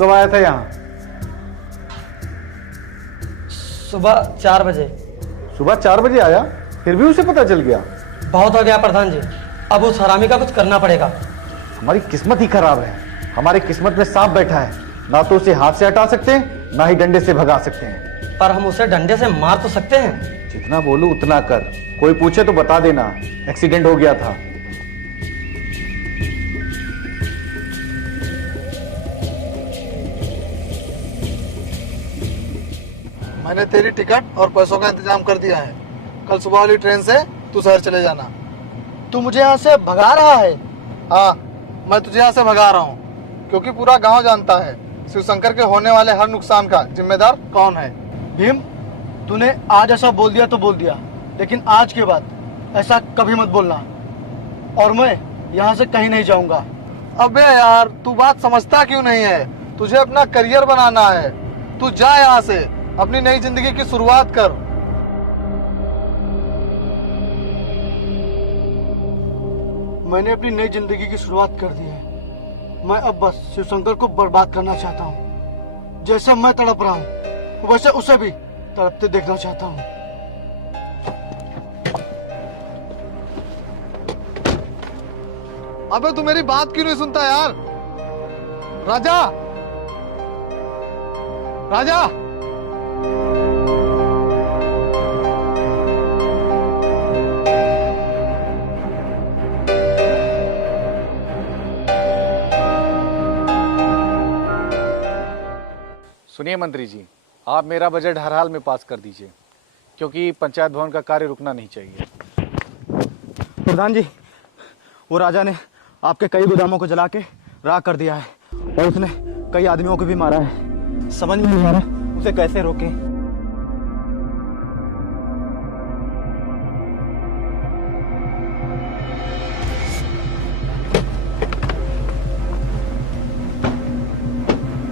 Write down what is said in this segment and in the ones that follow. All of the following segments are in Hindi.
कब आया था यहाँ? सुबह 4 बजे। सुबह 4 बजे आया, फिर भी उसे पता चल गया? बहुत हो गया प्रधान जी, अब उस हरामी का कुछ करना पड़ेगा। हमारी किस्मत ही खराब है। हमारी किस्मत में सांप बैठा है, ना तो उसे हाथ से हटा सकते हैं, ना ही डंडे से भगा सकते हैं। पर हम उसे डंडे से मार तो सकते हैं। जितना बोलूं उतना कर। कोई पूछे तो बता देना, एक्सीडेंट हो गया था। मैंने तेरी टिकट और पैसों का इंतजाम कर दिया है। कल सुबह वाली ट्रेन से तू शहर चले जाना। तू मुझे यहाँ से भगा रहा है? हाँ, मैं तुझे यहाँ से भगा रहा हूँ, क्योंकि पूरा गांव जानता है शिवशंकर के होने वाले हर नुकसान का जिम्मेदार कौन है। भीम, तूने आज ऐसा बोल दिया तो बोल दिया, लेकिन आज के बाद ऐसा कभी मत बोलना। और मैं यहाँ से कहीं नहीं जाऊँगा। अबे यार, तू बात समझता क्यों नहीं है? तुझे अपना करियर बनाना है। तू जा यहाँ से, अपनी नई जिंदगी की शुरुआत कर। मैंने अपनी नई जिंदगी की शुरुआत कर दी है। मैं अब बस शिवशंकर को बर्बाद करना चाहता हूँ। जैसे मैं तड़प रहा हूँ, वैसे उसे भी तड़पते देखना चाहता हूँ। अबे तू मेरी बात क्यों नहीं सुनता यार? राजा, राजा, सुनिए मंत्री जी, आप मेरा बजट हर हाल में पास कर दीजिए, क्योंकि पंचायत भवन का कार्य रुकना नहीं चाहिए। प्रधान जी, वो राजा ने आपके कई गोदामों को जला के राख कर दिया है और उसने कई आदमियों को भी मारा है। समझ में नहीं आ रहा उसे कैसे रोकें।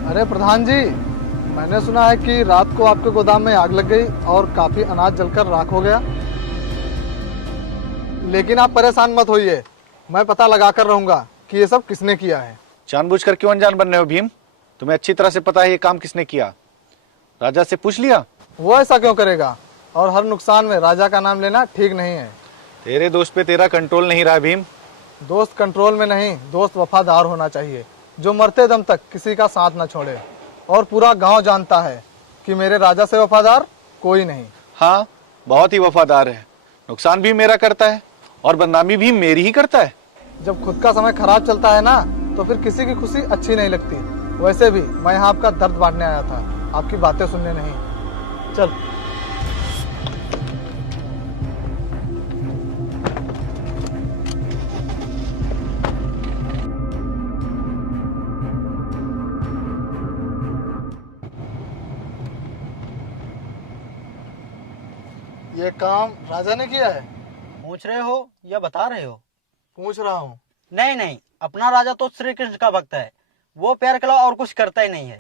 अरे प्रधान जी, मैंने सुना है कि रात को आपके गोदाम में आग लग गई और काफी अनाज जलकर राख हो गया। लेकिन आप परेशान मत होइए, मैं पता लगा कर रहूंगा कि ये सब किसने किया है। जानबूझकर क्यों अनजान बन रहे हो भीम? तुम्हें अच्छी तरह से पता है ये काम किसने किया। राजा से पूछ लिया? वो ऐसा क्यों करेगा? और हर नुकसान में राजा का नाम लेना ठीक नहीं है। तेरे दोस्त पे तेरा कंट्रोल नहीं रहा भीम। दोस्त कंट्रोल में नहीं, दोस्त वफादार होना चाहिए, जो मरते दम तक किसी का साथ न छोड़े। और पूरा गांव जानता है कि मेरे राजा से वफादार कोई नहीं। हाँ, बहुत ही वफादार है। नुकसान भी मेरा करता है और बदनामी भी मेरी ही करता है। जब खुद का समय खराब चलता है ना, तो फिर किसी की खुशी अच्छी नहीं लगती। वैसे भी मैं यहाँ आपका दर्द बांटने आया था, आपकी बातें सुनने नहीं। चल। ये काम राजा ने किया है? पूछ रहे हो या बता रहे हो? पूछ रहा हूँ। नहीं नहीं, अपना राजा तो श्री कृष्ण का भक्त है। वो प्यार के अलावा और कुछ करता ही नहीं है।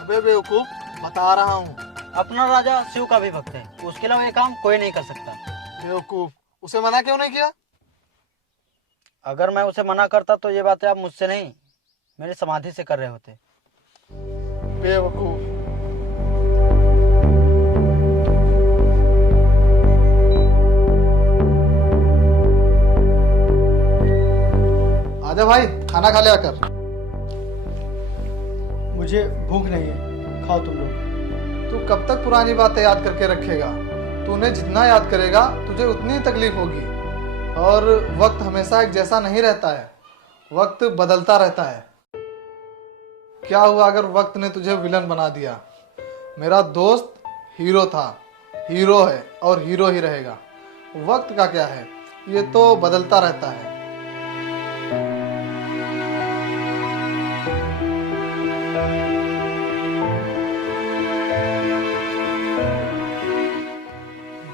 अबे बेवकूफ, बता रहा हूँ। अपना राजा शिव का भी भक्त है, उसके अलावा ये काम कोई नहीं कर सकता। बेवकूफ, उसे मना क्यों नहीं किया? अगर मैं उसे मना करता तो ये बातें आप मुझसे नहीं, मेरी समाधि से कर रहे होते। बेवकूफ। आजा भाई, खाना खा ले आकर। मुझे भूख नहीं है, खाओ तुम लोग। तू कब तक पुरानी बातें याद करके रखेगा? तूने जितना याद करेगा तुझे उतनी तकलीफ होगी। और वक्त हमेशा एक जैसा नहीं रहता है, वक्त बदलता रहता है। क्या हुआ अगर वक्त ने तुझे विलन बना दिया? मेरा दोस्त हीरो था, हीरो है और हीरो ही रहेगा। वक्त का क्या है, ये तो बदलता रहता है।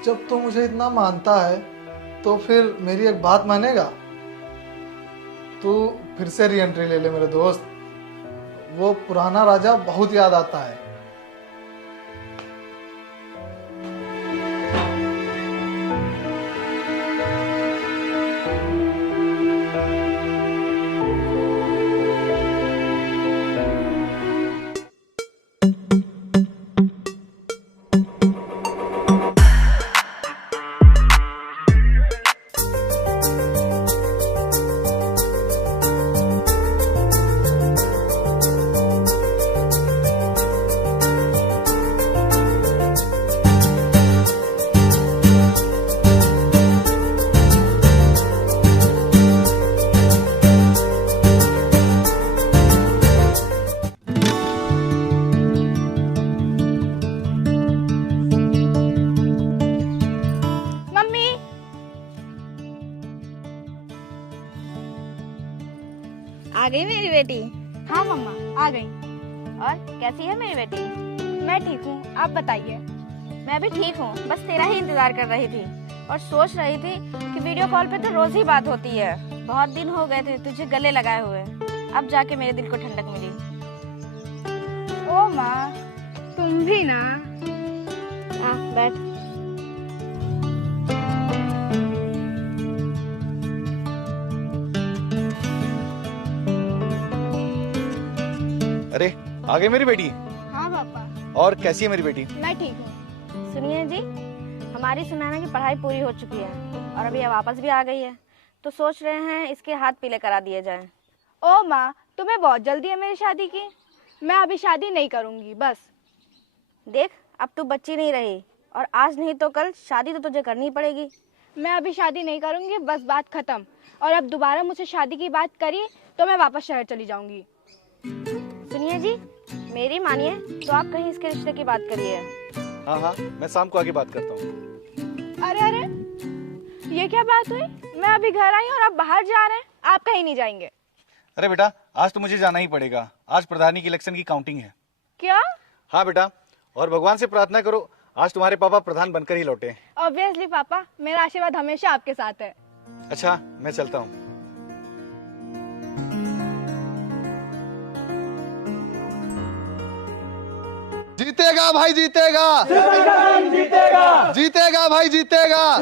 जब तू मुझे इतना मानता है तो फिर मेरी एक बात मानेगा? तू फिर से री एंट्री ले ले मेरे दोस्त। वो पुराना राजा बहुत याद आता है। आ गई मेरी बेटी। हाँ मम्मा आ गई। और कैसी है मेरी बेटी? मैं ठीक हूँ, आप बताइए। मैं भी ठीक हूँ, बस तेरा ही इंतजार कर रही थी और सोच रही थी कि वीडियो कॉल पे तो रोज ही बात होती है। बहुत दिन हो गए थे तुझे गले लगाए हुए, अब जाके मेरे दिल को ठंडक मिली। ओ माँ, तुम भी ना। बैठ। अरे आ गई मेरी बेटी। हाँ पापा। और कैसी है मेरी बेटी? मैं ठीक हूँ। सुनिए जी, हमारी सुनैना की पढ़ाई पूरी हो चुकी है और अभी वापस भी आ गई है, तो सोच रहे हैं इसके हाथ पीले करा दिए जाएं। ओ माँ, तुम्हें बहुत जल्दी है मेरी शादी की। मैं अभी शादी नहीं करूँगी बस। देख, अब तू बच्ची नहीं रही और आज नहीं तो कल शादी तो तुझे करनी पड़ेगी। मैं अभी शादी नहीं करूँगी, बस बात खत्म। और अब दोबारा मुझसे शादी की बात करी तो मैं वापस शहर चली जाऊँगी। सुनिए जी, मेरी मानिए तो आप कहीं इसके रिश्ते की बात करिए। हाँ हाँ, मैं शाम को आके बात करता हूँ। अरे अरे, ये क्या बात हुई? मैं अभी घर आई और आप बाहर जा रहे हैं, आप कहीं नहीं जाएंगे? अरे बेटा, आज तो मुझे जाना ही पड़ेगा। आज प्रधानी की इलेक्शन की काउंटिंग है। क्या? हाँ बेटा, और भगवान से प्रार्थना करो आज तुम्हारे पापा प्रधान बनकर ही लौटे। ऑब्वियसली पापा, मेरा आशीर्वाद हमेशा आपके साथ है। अच्छा, मैं चलता हूँ। जीतेगा भाई, जीतेगा जीतेगा, जीतेगा भाई, जीतेगा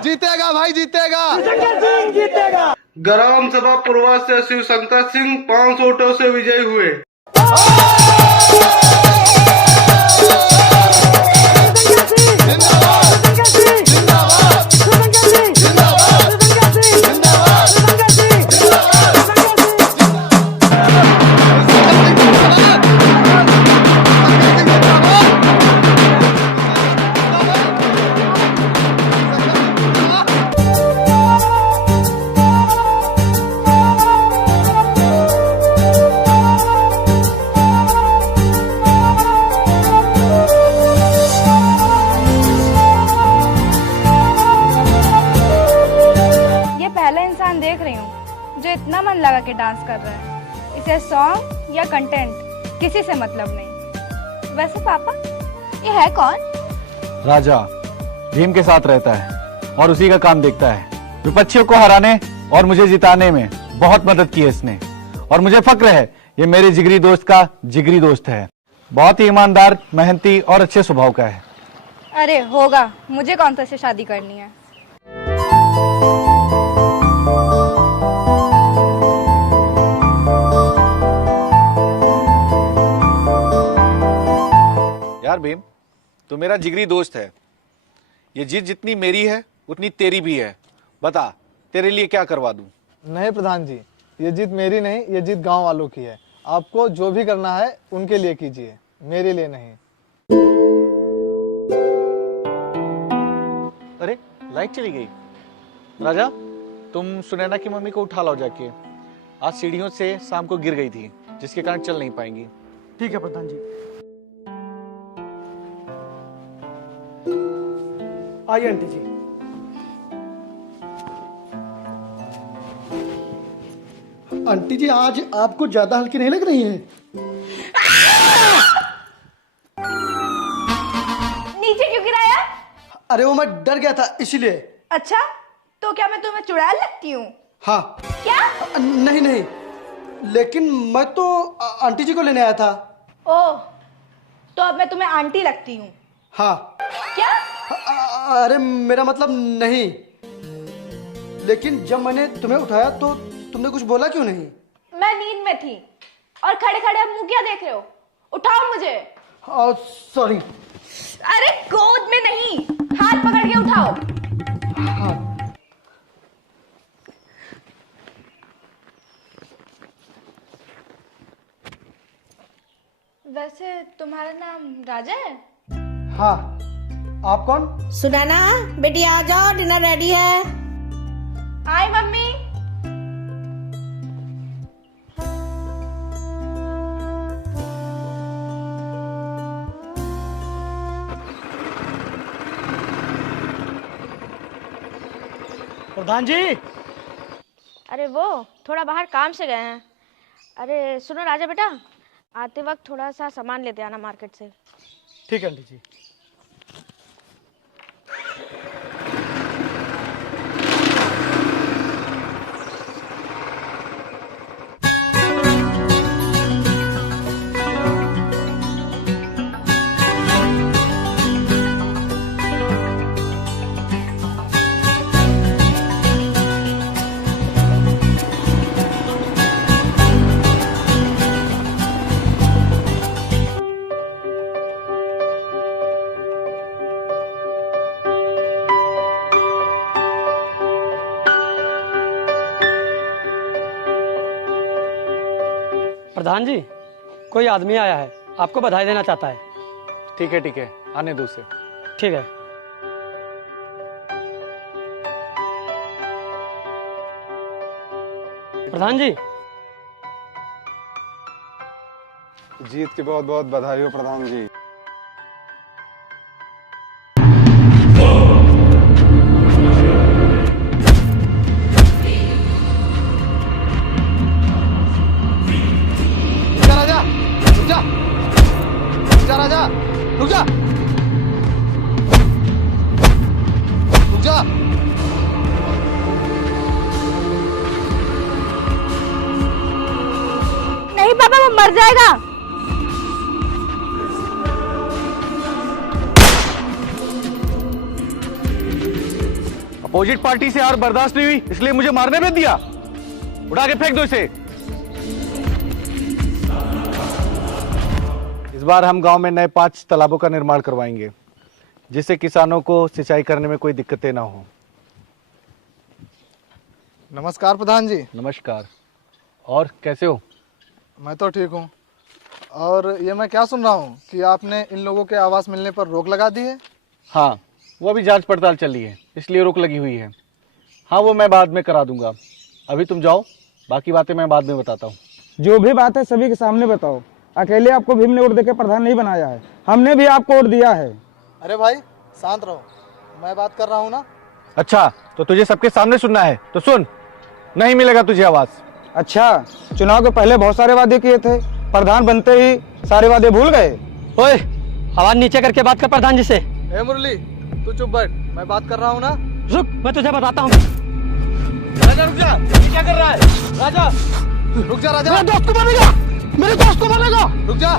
जीतेगा भाई, जीतेगा। ग्राम सभा पूर्वा से शिव शंकर सिंह 500 वोटों से विजयी हुए। देख रही हूँ जो इतना मन लगा के डांस कर रहा है। इसे सॉन्ग या कंटेंट किसी से मतलब नहीं। वैसे पापा, ये है कौन? राजा भीम के साथ रहता है और उसी का काम देखता है। विपक्षियों को हराने और मुझे जिताने में बहुत मदद की है इसने, और मुझे फक्र है ये मेरे जिगरी दोस्त का जिगरी दोस्त है। बहुत ही ईमानदार, मेहनती और अच्छे स्वभाव का है। अरे होगा, मुझे कौन सा से शादी करनी है। यार भीम, तू मेरा जिगरी दोस्त है। ये जीत जितनी मेरी है उतनी तेरी भी है। बता, तेरे लिए क्या करवा दूं? नहीं प्रधान जी, ये जीत मेरी नहीं, ये जीत गांव वालों की है। आपको जो भी करना है उनके लिए कीजिए, मेरे लिए नहीं। अरे लाइट चली गई। राजा, तुम सुनैना की मम्मी को उठा लाओ जाके। आज सीढ़ियों से शाम को गिर गई थी, जिसके कारण चल नहीं पाएंगी। ठीक है प्रधान जी। आइए आंटी जी। आंटी जी, आज आपको ज्यादा हल्की नहीं लग रही है? नीचे क्यों गिराया? अरे वो मैं डर गया था इसीलिए। अच्छा, तो क्या मैं तुम्हें चुड़ैल लगती हूँ? हाँ। क्या? नहीं नहीं, लेकिन मैं तो आंटी जी को लेने आया था। ओह, तो अब मैं तुम्हें आंटी लगती हूँ? हाँ। क्या? अरे मेरा मतलब नहीं, लेकिन जब मैंने तुम्हें उठाया तो तुमने कुछ बोला क्यों नहीं? मैं नींद में थी और खड़े खड़े अब मुंह क्या देख रहे हो? उठाओ मुझे। सॉरी। अरे गोद में नहीं, हाथ पकड़ के उठाओ। हाँ। वैसे तुम्हारा नाम राजा है? हाँ, आप कौन? सुनैना बेटी, आ जाओ, डिनर रेडी है। हाय मम्मी। प्रधान जी। अरे वो थोड़ा बाहर काम से गए हैं। अरे सुनो राजा बेटा, आते वक्त थोड़ा सा सामान लेते आना मार्केट से। ठीक है आंटी जी। प्रधान जी, कोई आदमी आया है, आपको बधाई देना चाहता है। ठीक है, आने दो उसे। ठीक है। प्रधान जी, जीत की बहुत बहुत बधाई हो प्रधान जी। राजा, रुक जा, रुक जा। नहीं पापा, वो मर जाएगा। अपोजिट पार्टी से हार बर्दाश्त नहीं हुई, इसलिए मुझे मारने में दिया। उड़ा के फेंक दो इसे। इस बार हम गांव में नए 5 तालाबों का निर्माण करवाएंगे, जिससे किसानों को सिंचाई करने में कोई दिक्कतें ना हो। नमस्कार प्रधान जी। नमस्कार। और कैसे हो? मैं तो ठीक हूँ। और ये मैं क्या सुन रहा हूँ कि आपने इन लोगों के आवास मिलने पर रोक लगा दी है? हाँ, वो अभी जांच पड़ताल चल रही है, इसलिए रोक लगी हुई है। हाँ, वो मैं बाद में करा दूंगा। अभी तुम जाओ, बाकी बातें मैं बाद में बताता हूँ। जो भी बात है सभी के सामने बताओ। अकेले आपको भीम ने वोट देकर प्रधान नहीं बनाया है, हमने भी आपको वोट दिया है। अरे भाई शांत रहो, मैं बात कर रहा हूँ ना। अच्छा, तो तुझे सबके सामने सुनना है तो सुन, नहीं मिलेगा तुझे आवाज। अच्छा, चुनाव के पहले बहुत सारे वादे किए थे, प्रधान बनते ही सारे वादे भूल गए। ओए, आवाज नीचे करके बात कर प्रधान जी से। ए मुरली, तू चुप बैठ, मैं बात कर रहा हूँ ना। रुक, मैं तुझे बताता हूँ। राजा रुक जा, ये क्या कर रहा है? राजा रुक जा राजा। मेरे दोस्त को मारेगा, मेरे दोस्त को मारेगा। रुक जा।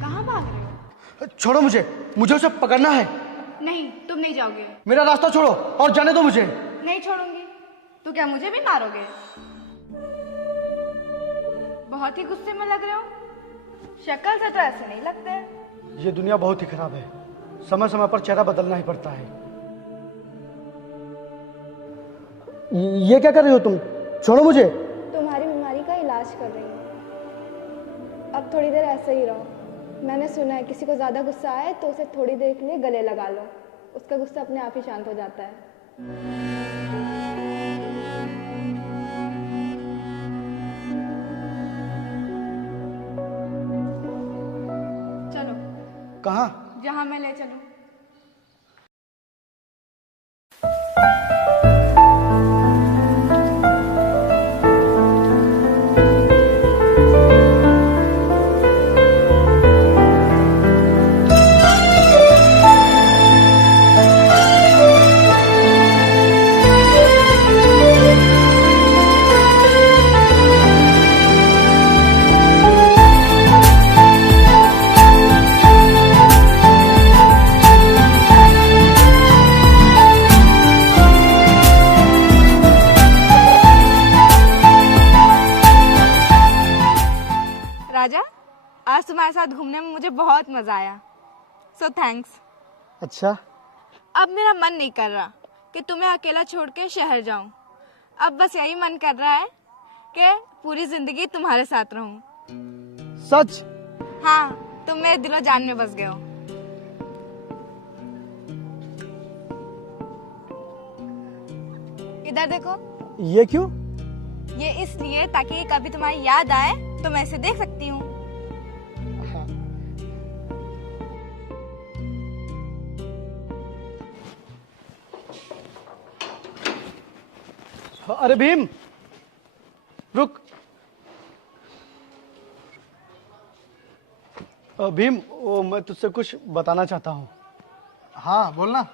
कहाँ भाग रहे हो? छोड़ो मुझे, मुझे उसे पकड़ना है। नहीं, तुम नहीं जाओगे। मेरा रास्ता छोड़ो और जाने दो मुझे। नहीं छोड़ूंगी। तो क्या मुझे भी मारोगे? बहुत ही गुस्से में लग रहे हो। शक्ल से तो ऐसे नहीं लगते हैं। ये दुनिया बहुत ही खराब है, समय समय पर चेहरा बदलना ही पड़ता है। ये क्या कर रही हो तुम? छोड़ो मुझे। तुम्हारी बीमारी का इलाज कर रही हूँ। अब थोड़ी देर ऐसे ही रहो। मैंने सुना है किसी को ज़्यादा गुस्सा आए तो उसे थोड़ी देर के लिए गले लगा लो, उसका गुस्सा अपने आप ही शांत हो जाता है। चलो। कहाँ? जहाँ मैं ले चलूँ। राजा, आज तुम्हारे साथ घूमने में मुझे बहुत मजा आया। So thanks. अच्छा, अब मेरा मन नहीं कर रहा कि तुम्हें अकेला छोड़ के शहर जाऊं। अब बस यही मन कर रहा है कि पूरी जिंदगी तुम्हारे साथ रहूं। सच? हाँ, तुम मेरे दिलो जान में बस गए हो। इधर देखो। ये क्यों? ये इसलिए ताकि कभी तुम्हारी याद आए तो मैं इसे देख सकती हूँ। अरे भीम, रुक। भीम, वो मैं तुझसे कुछ बताना चाहता हूँ। हाँ बोलना।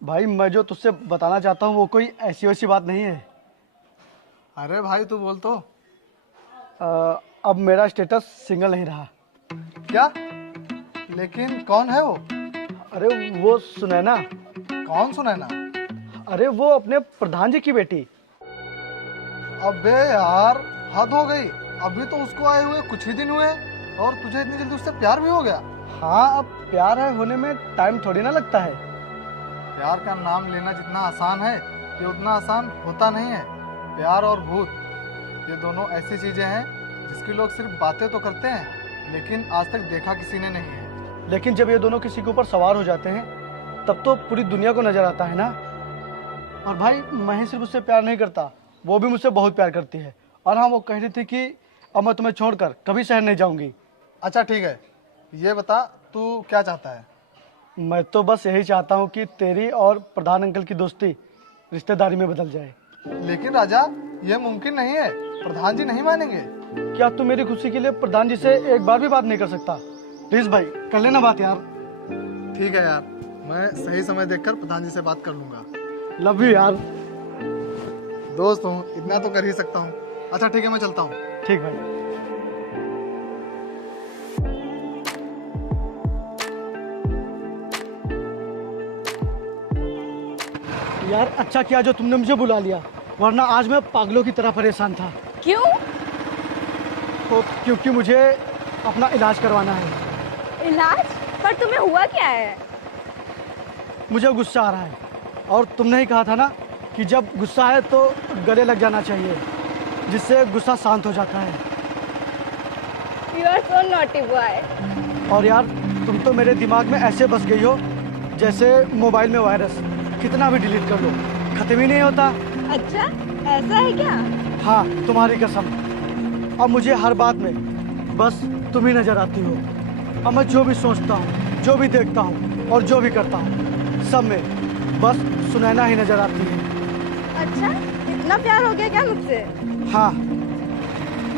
भाई, मैं जो तुझसे बताना चाहता हूँ वो कोई ऐसी वैसी बात नहीं है। अरे भाई तू बोल तो। अब मेरा स्टेटस सिंगल नहीं रहा। क्या? लेकिन कौन है वो? अरे वो सुनैना। कौन सुनैना? अरे वो अपने प्रधान जी की बेटी। अबे यार, हद हो गई। अभी तो उसको आए हुए कुछ ही दिन हुए और तुझे इतनी जल्दी उससे प्यार भी हो गया? हाँ, अब प्यार है होने में टाइम थोड़ी ना लगता है। प्यार का नाम लेना जितना आसान है ये उतना आसान होता नहीं है। प्यार और भूत, ये दोनों ऐसी चीजें हैं जिसकी लोग सिर्फ बातें तो करते हैं लेकिन आज तक देखा किसी ने नहीं है। लेकिन जब ये दोनों किसी के ऊपर सवार हो जाते हैं तब तो पूरी दुनिया को नजर आता है ना। और भाई, मैं ही सिर्फ उससे प्यार नहीं करता, वो भी मुझसे बहुत प्यार करती है। और हाँ, वो कह रही थी कि अब मैं तुम्हें छोड़कर कभी शहर नहीं जाऊंगी। अच्छा ठीक है, ये बता तू क्या चाहता है? मैं तो बस यही चाहता हूँ कि तेरी और प्रधान अंकल की दोस्ती रिश्तेदारी में बदल जाए। लेकिन राजा, ये मुमकिन नहीं है। प्रधान जी नहीं मानेंगे। क्या तू मेरी खुशी के लिए प्रधान जी से एक बार भी बात नहीं कर सकता? प्लीज भाई, कर लेना बात यार। ठीक है यार, मैं सही समय देखकर प्रधान जी से बात कर लूंगा। लव यू यार। दोस्त हूँ, इतना तो कर ही सकता हूँ। अच्छा ठीक है, मैं चलता हूँ। ठीक भाई। यार, अच्छा किया जो तुमने मुझे बुला लिया, वरना आज मैं पागलों की तरह परेशान था। क्यों? तो क्योंकि मुझे अपना इलाज करवाना है। इलाज? पर तुम्हें हुआ क्या है? मुझे गुस्सा आ रहा है और तुमने ही कहा था ना कि जब गुस्सा है तो गले लग जाना चाहिए, जिससे गुस्सा शांत हो जाता है। You are so naughty boy. और यार, तुम तो मेरे दिमाग में ऐसे बस गई हो जैसे मोबाइल में वायरस, कितना भी डिलीट कर लो खत्म ही नहीं होता। अच्छा, ऐसा है क्या? हाँ, तुम्हारी कसम। अब मुझे हर बात में बस तुम ही नजर आती हो। अब मैं जो भी सोचता हूँ, जो भी देखता हूँ और जो भी करता हूँ, सब में बस सुनैना ही नजर आती है। अच्छा, इतना प्यार हो गया क्या मुझसे? हाँ,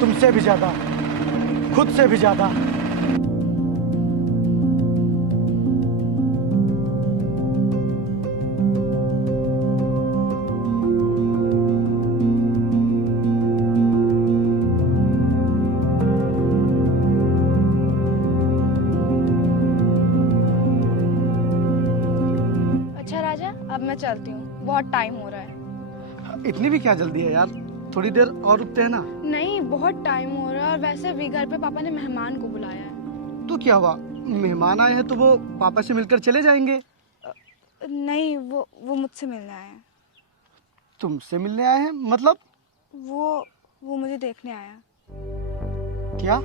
तुमसे भी ज्यादा, खुद से भी ज्यादा। अच्छा राजा, अब मैं चलती हूँ, बहुत टाइम हो रहा है। इतनी भी क्या जल्दी है यार, थोड़ी देर और रुकते हैं ना। नहीं, बहुत टाइम हो रहा है और वैसे भी घर पे पापा ने मेहमान को बुलाया है। तो क्या हुआ, मेहमान आए हैं तो वो पापा से मिलकर चले जाएंगे। नहीं, वो मुझसे मिलने आए हैं। तुमसे मिलने आए हैं मतलब? वो मुझे देखने आया। क्या?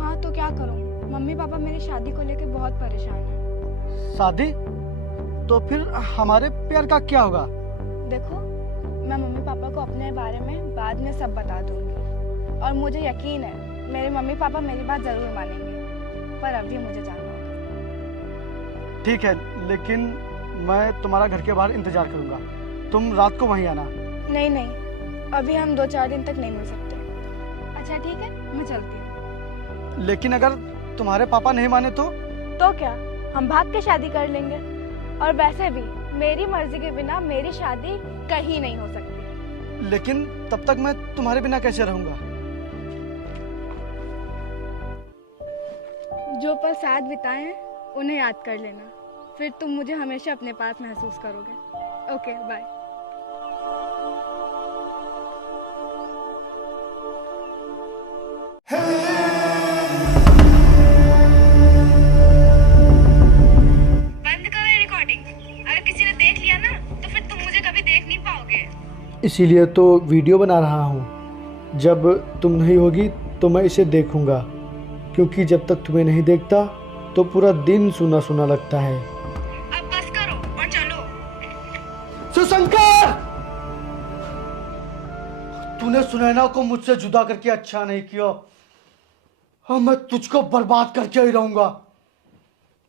हाँ तो क्या करूँ, मम्मी पापा मेरी शादी को लेकर बहुत परेशान हैं। शादी? तो फिर हमारे प्यार का क्या होगा? देखो, मैं मम्मी पापा को अपने बारे में बाद में सब बता दूंगी और मुझे यकीन है मेरे मम्मी पापा मेरी बात जरूर मानेंगे, पर अभी मुझे जाना होगा। ठीक है, लेकिन मैं तुम्हारा घर के बाहर इंतजार करूंगा, तुम रात को वहीं आना। नहीं, अभी हम 2-4 दिन तक नहीं मिल सकते। अच्छा ठीक है, मैं चलती हूँ। लेकिन अगर तुम्हारे पापा नहीं माने तो? तो क्या, हम भाग के शादी कर लेंगे। और वैसे भी मेरी मर्जी के बिना मेरी शादी कहीं नहीं हो सकती। लेकिन तब तक मैं तुम्हारे बिना कैसे रहूंगा? जो पल साथ बिताए हैं उन्हें याद कर लेना, फिर तुम मुझे हमेशा अपने पास महसूस करोगे। Okay, bye. बंद करो ये रिकॉर्डिंग, अगर किसी ने देख लिया ना तो फिर तुम मुझे कभी देख नहीं पाओगे। इसीलिए तो वीडियो बना रहा हूँ, जब तुम नहीं होगी तो मैं इसे देखूंगा, क्योंकि जब तक तुम्हें नहीं देखता तो पूरा दिन सूना सूना लगता है। अब बस करो और चलो। सुशंकर! तूने सुनैना को मुझसे जुदा करके अच्छा नहीं किया, और मैं तुझको बर्बाद करके ही रहूंगा।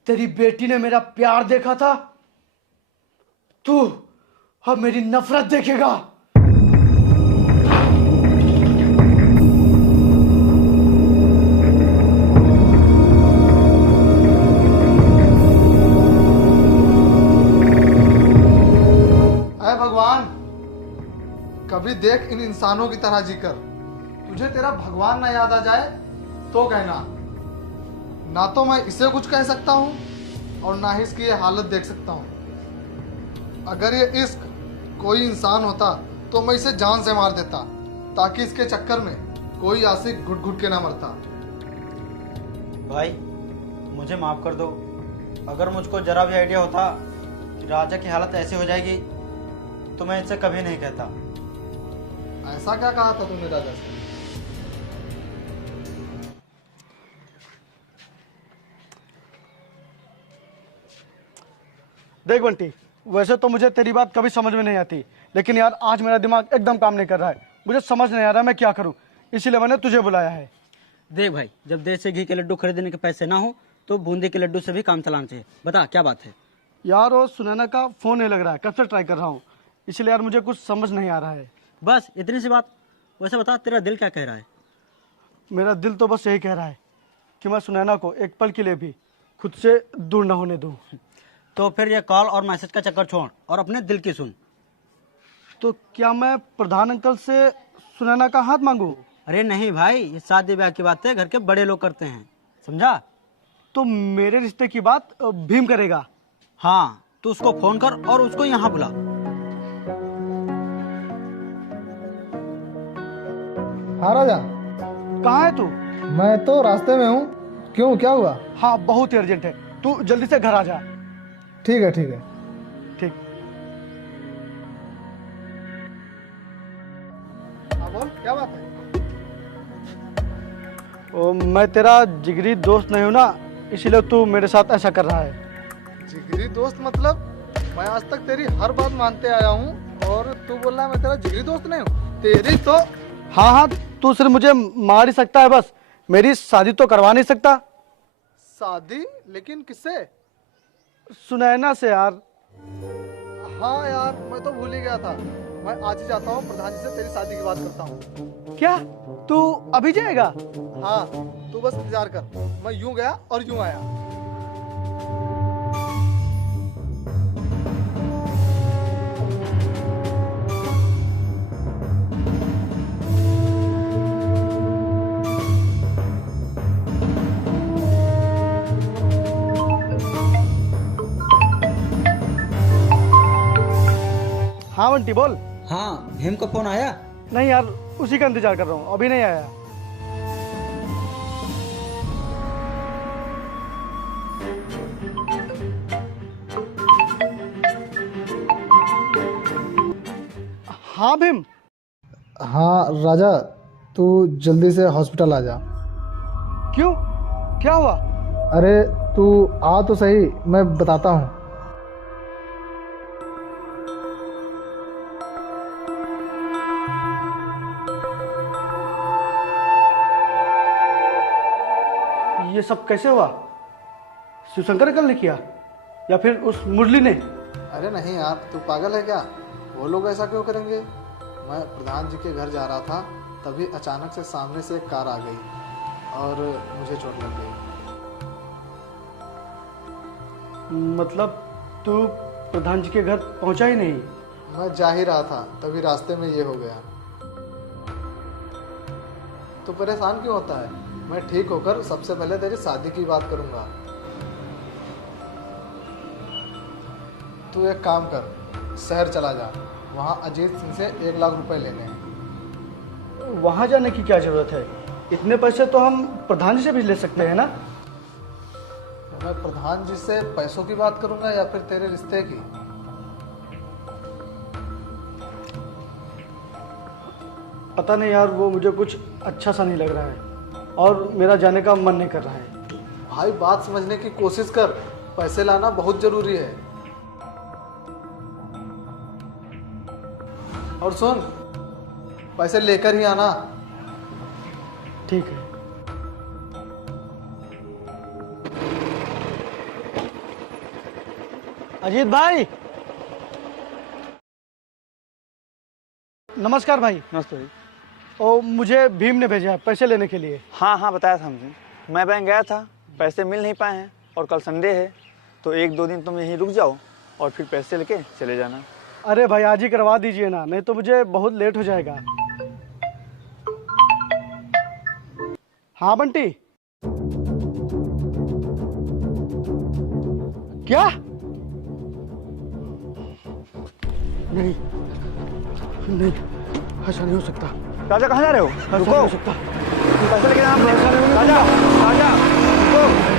तेरी बेटी ने मेरा प्यार देखा था, तू अब मेरी नफरत देखेगा। ऐ भगवान, कभी देख इन इंसानों की तरह जीकर। तुझे तेरा भगवान ना याद आ जाए तो कहना। ना तो मैं इसे कुछ कह सकता हूँ और ना ही इसकी ये हालत देख सकता हूँ। अगर ये इश्क कोई इंसान होता तो मैं इसे जान से मार देता, ताकि इसके चक्कर में कोई आशिक घुट घुट के ना मरता। भाई मुझे माफ कर दो। अगर मुझको जरा भी आइडिया होता कि राजा की हालत ऐसी हो जाएगी तो मैं इससे कभी नहीं कहता। ऐसा क्या कहा था तूने राजा से? देख बंटी, वैसे तो मुझे तेरी बात कभी समझ में नहीं आती, लेकिन यार आज मेरा दिमाग एकदम काम नहीं कर रहा है। मुझे समझ नहीं आ रहा मैं क्या करूं, इसीलिए मैंने तुझे बुलाया है। देख भाई, जब देश से घी के लड्डू खरीदने के पैसे ना हो तो बूंदी के लड्डू से भी काम चलाना चाहिए। बता क्या बात है? यार वो सुनैना का फोन नहीं लग रहा है, कब से ट्राई कर रहा हूँ, इसलिए यार मुझे कुछ समझ नहीं आ रहा है। बस इतनी सी बात? वैसे बता तेरा दिल क्या कह रहा है? मेरा दिल तो बस यही कह रहा है कि मैं सुनैना को एक पल के लिए भी खुद से दूर न होने दूं। तो फिर ये कॉल और मैसेज का चक्कर छोड़ और अपने दिल की सुन। तो क्या मैं प्रधान अंकल से सुनैना का हाथ मांगू? अरे नहीं भाई, ये शादी ब्याह की बातें घर के बड़े लोग करते हैं, समझा? तो मेरे रिश्ते की बात भीम करेगा? हाँ, तू उसको फोन कर और उसको यहाँ बुला। हाँ राजा। कहाँ है तू? मैं तो रास्ते में हूँ। क्यों, क्या हुआ? हाँ बहुत ही अर्जेंट है, तू जल्दी से घर आ जा। ठीक है ठीक है। ठीक। हाँ बोल, क्या बात है? ओ, मैं तेरा जिगरी दोस्त नहीं हूँ ना, इसीलिए तू मेरे साथ ऐसा कर रहा है। जिगरी दोस्त मतलब? मैं आज तक तेरी हर बात मानते आया हूँ और तू बोल रहा है मैं तेरा जिगरी दोस्त नहीं हूँ? तेरी तो। हाँ हाँ, तू सिर्फ मुझे मार ही सकता है, बस मेरी शादी तो करवा नहीं सकता। शादी? लेकिन किससे? सुनैना से यार। हाँ यार, मैं तो भूल ही गया था। मैं आज ही जाता हूँ, प्रधान जी से तेरी शादी की बात करता हूँ। क्या तू अभी जाएगा? हाँ, तू बस इंतजार कर। मैं यूं गया और यूं आया। हाँ बंटी बोल। हाँ, भीम का फोन आया? नहीं यार, उसी का इंतजार कर रहा हूँ, अभी नहीं आया। हाँ भीम। हाँ राजा, तू जल्दी से हॉस्पिटल आ जा। क्यों, क्या हुआ? अरे तू आ तो सही, मैं बताता हूँ। ये सब कैसे हुआ? शिवशंकर अंकल ने किया या फिर उस मुरली ने? अरे नहीं यार, तू पागल है क्या? वो लोग ऐसा क्यों करेंगे? मैं प्रधान जी के घर जा रहा था, तभी अचानक से सामने से एक कार आ गई और मुझे चोट लग गई। मतलब तू प्रधान जी के घर पहुंचा ही नहीं? मैं जा ही रहा था, तभी रास्ते में ये हो गया। तू परेशान क्यों होता है? मैं ठीक होकर सबसे पहले तेरी शादी की बात करूंगा। तू एक काम कर, शहर चला जा, वहाँ अजीत सिंह से 1 लाख रुपए लेने हैं। वहां जाने की क्या जरूरत है? इतने पैसे तो हम प्रधान जी से भी ले सकते हैं ना? मैं प्रधान जी से पैसों की बात करूंगा या फिर तेरे रिश्ते की? पता नहीं यार, वो मुझे कुछ अच्छा सा नहीं लग रहा है और मेरा जाने का मन नहीं कर रहा है। भाई बात समझने की कोशिश कर, पैसे लाना बहुत जरूरी है। और सुन, पैसे लेकर ही आना। ठीक है। अजीत भाई, नमस्कार भाई। नमस्ते भाई। ओ, मुझे भीम ने भेजा है पैसे लेने के लिए। हाँ हाँ, बताया था मुझे। मैं बैंक गया था, पैसे मिल नहीं पाए हैं और कल संडे है, तो 1-2 दिन तुम यहीं रुक जाओ और फिर पैसे लेके चले जाना। अरे भाई, आज ही करवा दीजिए ना, नहीं तो मुझे बहुत लेट हो जाएगा। हाँ बंटी। क्या? नहीं नहीं, ऐसा नहीं हो सकता। राजा कहाँ जा रहे हो? ऐसा रुको, नहीं हो सकता। पैसे लेके जाना। राजा, राजा, रुको।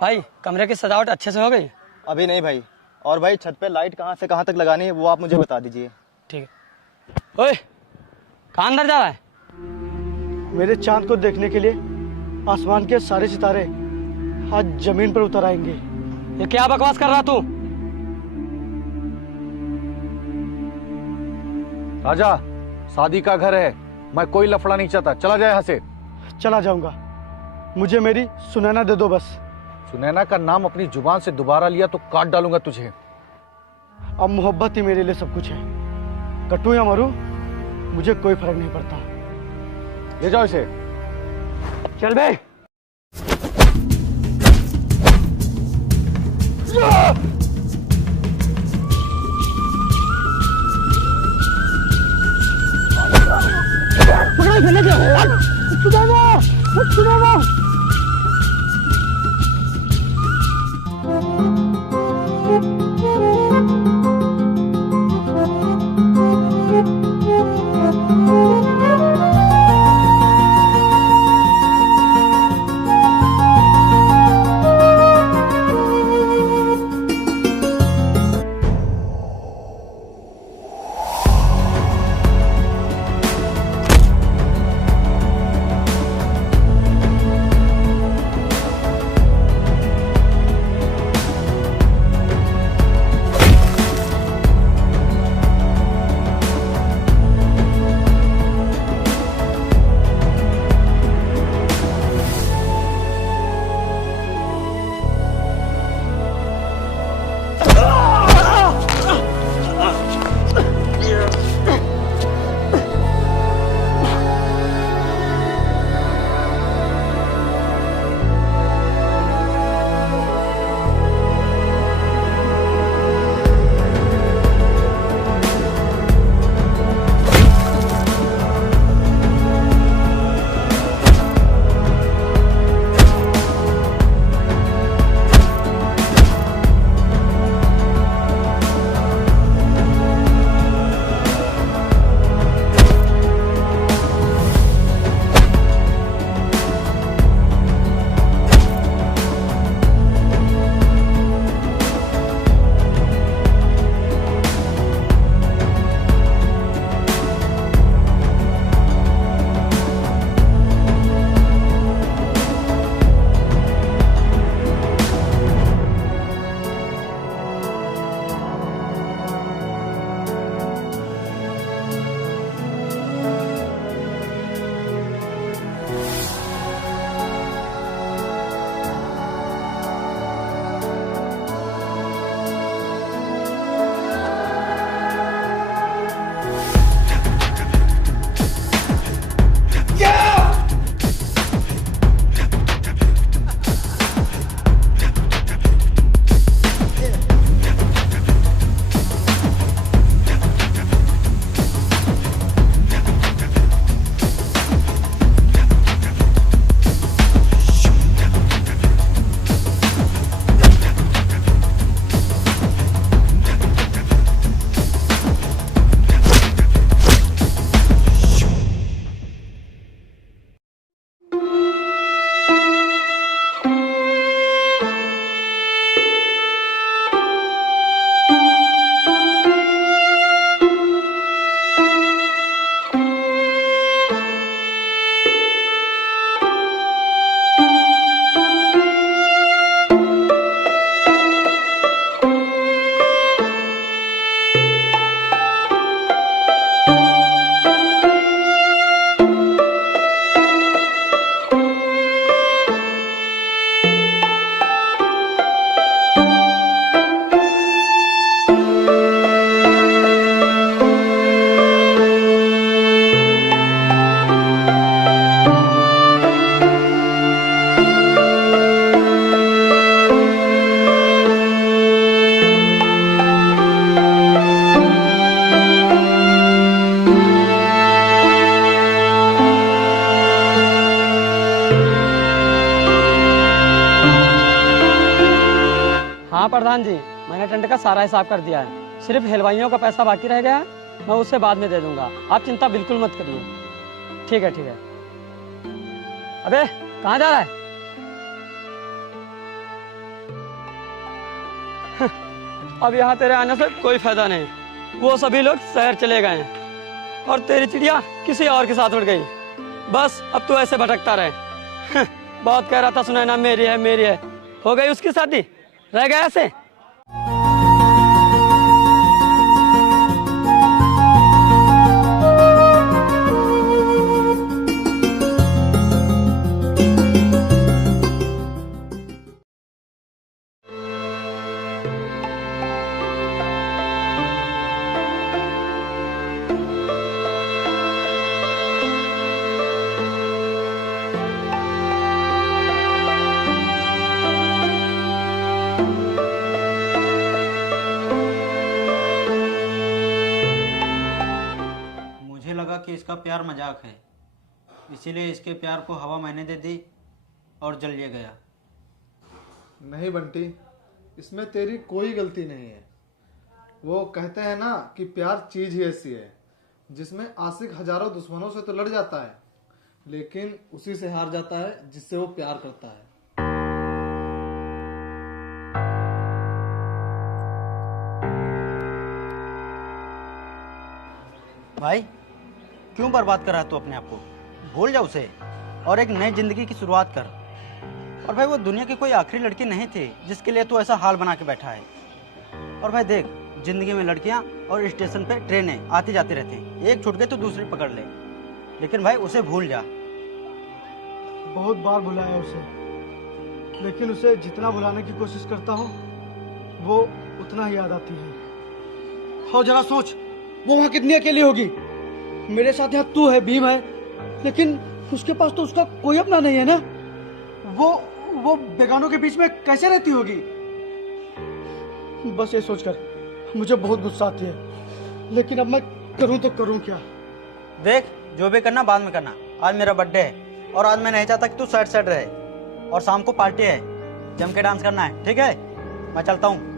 भाई, कमरे की सजावट अच्छे से हो गई? अभी नहीं भाई। और भाई, छत पे लाइट कहाँ से कहाँ तक लगानी है वो आप मुझे बता दीजिए। ठीक है। ओए, कहाँ अंदर जा रहा है? मेरे चांद को देखने के लिए आसमान के सारे सितारे आज जमीन पर उतर आएंगे। ये क्या बकवास कर रहा तू? राजा, शादी का घर है, मैं कोई लफड़ा नहीं चाहता। चला जाए यहाँ से। चला जाऊंगा, मुझे मेरी सुनैना दे दो बस। सुनैना का नाम अपनी जुबान से दोबारा लिया तो काट डालूंगा तुझे। अब मोहब्बत ही मेरे लिए सब कुछ है। कटूं या मरूं, मुझे कोई फर्क नहीं पड़ता। ले जाओ इसे। चल बे। प्रधान जी, मैंने टेंट का सारा हिसाब कर दिया है। सिर्फ हलवाइयों का पैसा बाकी रह गया है, मैं उससे बाद में दे दूंगा। आप चिंता बिल्कुल मत करिए। ठीक है ठीक है। अबे कहाँ जा रहा है? अब यहाँ तेरे आने से कोई फायदा नहीं, वो सभी लोग शहर चले गए हैं और तेरी चिड़िया किसी और के साथ उड़ गई। बस अब तू ऐसे भटकता रहे। बहुत कह रहा था सुनैना मेरी है मेरी है, हो गई उसकी शादी, रह गया ऐसे। कि इसका प्यार मजाक है, इसीलिए इसके प्यार को हवा मैंने दे दी और जल ये गया। नहीं बंटी, इसमें तेरी कोई गलती नहीं है। वो कहते हैं ना कि प्यार चीज ही ऐसी है जिसमें आशिक हजारों दुश्मनों से तो लड़ जाता है, लेकिन उसी से हार जाता है जिससे वो प्यार करता है। भाई क्यों बर्बाद कर रहा है तू अपने आप को? भूल जा उसे और एक नई जिंदगी की शुरुआत कर। और भाई वो दुनिया की कोई आखिरी लड़की नहीं थी जिसके लिए तू ऐसा हाल बना के बैठा है। और भाई देख, जिंदगी में लड़कियां और स्टेशन पे ट्रेनें आती जाती रहती हैं, एक छूट गई तो दूसरी पकड़ ले, लेकिन भाई उसे भूल जा। बहुत बार बुलाया उसे, लेकिन उसे जितना बुलाने की कोशिश करता हूँ वो उतना ही याद आती है। और जरा सोच, वो वहाँ कितनी अकेली होगी। मेरे साथ यहाँ तू है, भीम है, लेकिन उसके पास तो उसका कोई अपना नहीं है ना। वो बेगानों के बीच में कैसे रहती होगी? बस ये सोचकर मुझे बहुत गुस्सा आती है, लेकिन अब मैं करूँ तो करूँ क्या? देख, जो भी करना बाद में करना। आज मेरा बर्थडे है और आज मैं नहीं चाहता कि तू साइड साइड रहे, और शाम को पार्टी है, जम के डांस करना है, ठीक है? मैं चलता हूँ।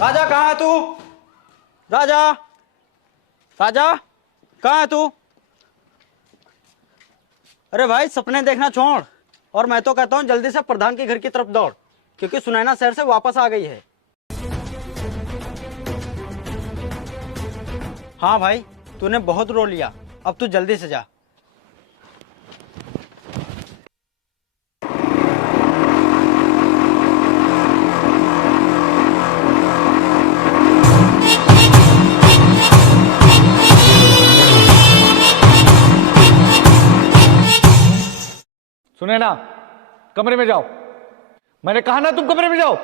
राजा कहाँ है तू? राजा, राजा कहाँ है तू? अरे भाई, सपने देखना छोड़ और मैं तो कहता हूँ जल्दी से प्रधान के घर की तरफ दौड़, क्योंकि सुनैना शहर से वापस आ गई है। हाँ भाई, तूने बहुत रो लिया, अब तू जल्दी से जा। सुनैना, कमरे में जाओ। मैंने कहा ना तुम कमरे में जाओ।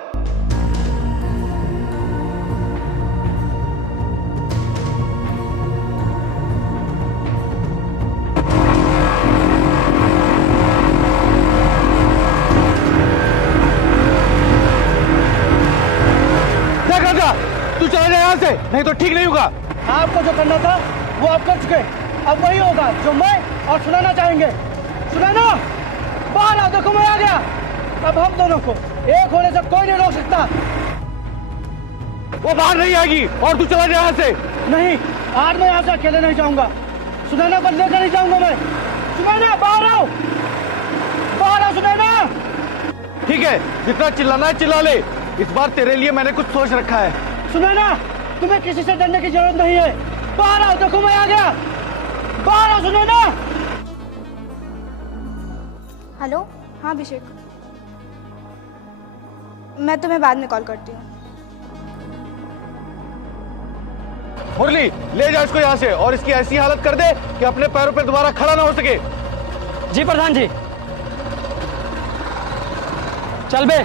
देख राजा, तू चला जा यहां से, नहीं तो ठीक नहीं होगा। आपको जो करना था वो आप कर चुके, अब वही होगा जो मैं और सुनैना चाहेंगे। सुनैना, बाहर आओ, देखो मैं आ गया। अब हम दोनों को एक होने से कोई नहीं रोक सकता। वो बाहर नहीं आएगी और तू चला जा यहाँ से। नहीं, आज मैं यहाँ से अकेले नहीं जाऊंगा, सुनैना को लेकर नहीं जाऊंगा मैं। सुनैना बाहर आओ, बाहर आओ सुनैना। ठीक है, जितना चिल्लाना है चिल्ला ले। इस बार तेरे लिए मैंने कुछ सोच रखा है। सुनैना तुम्हें किसी से डरने की जरूरत नहीं है, बाहर आओ, देखो मैं आ गया, बाहर आओ सुनैना। हेलो, हाँ अभिषेक, मैं तुम्हें बाद में कॉल करती हूँ। मुरली, ले जा इसको यहाँ से और इसकी ऐसी हालत कर दे कि अपने पैरों पे दोबारा खड़ा ना हो सके। जी प्रधान जी। चल बे,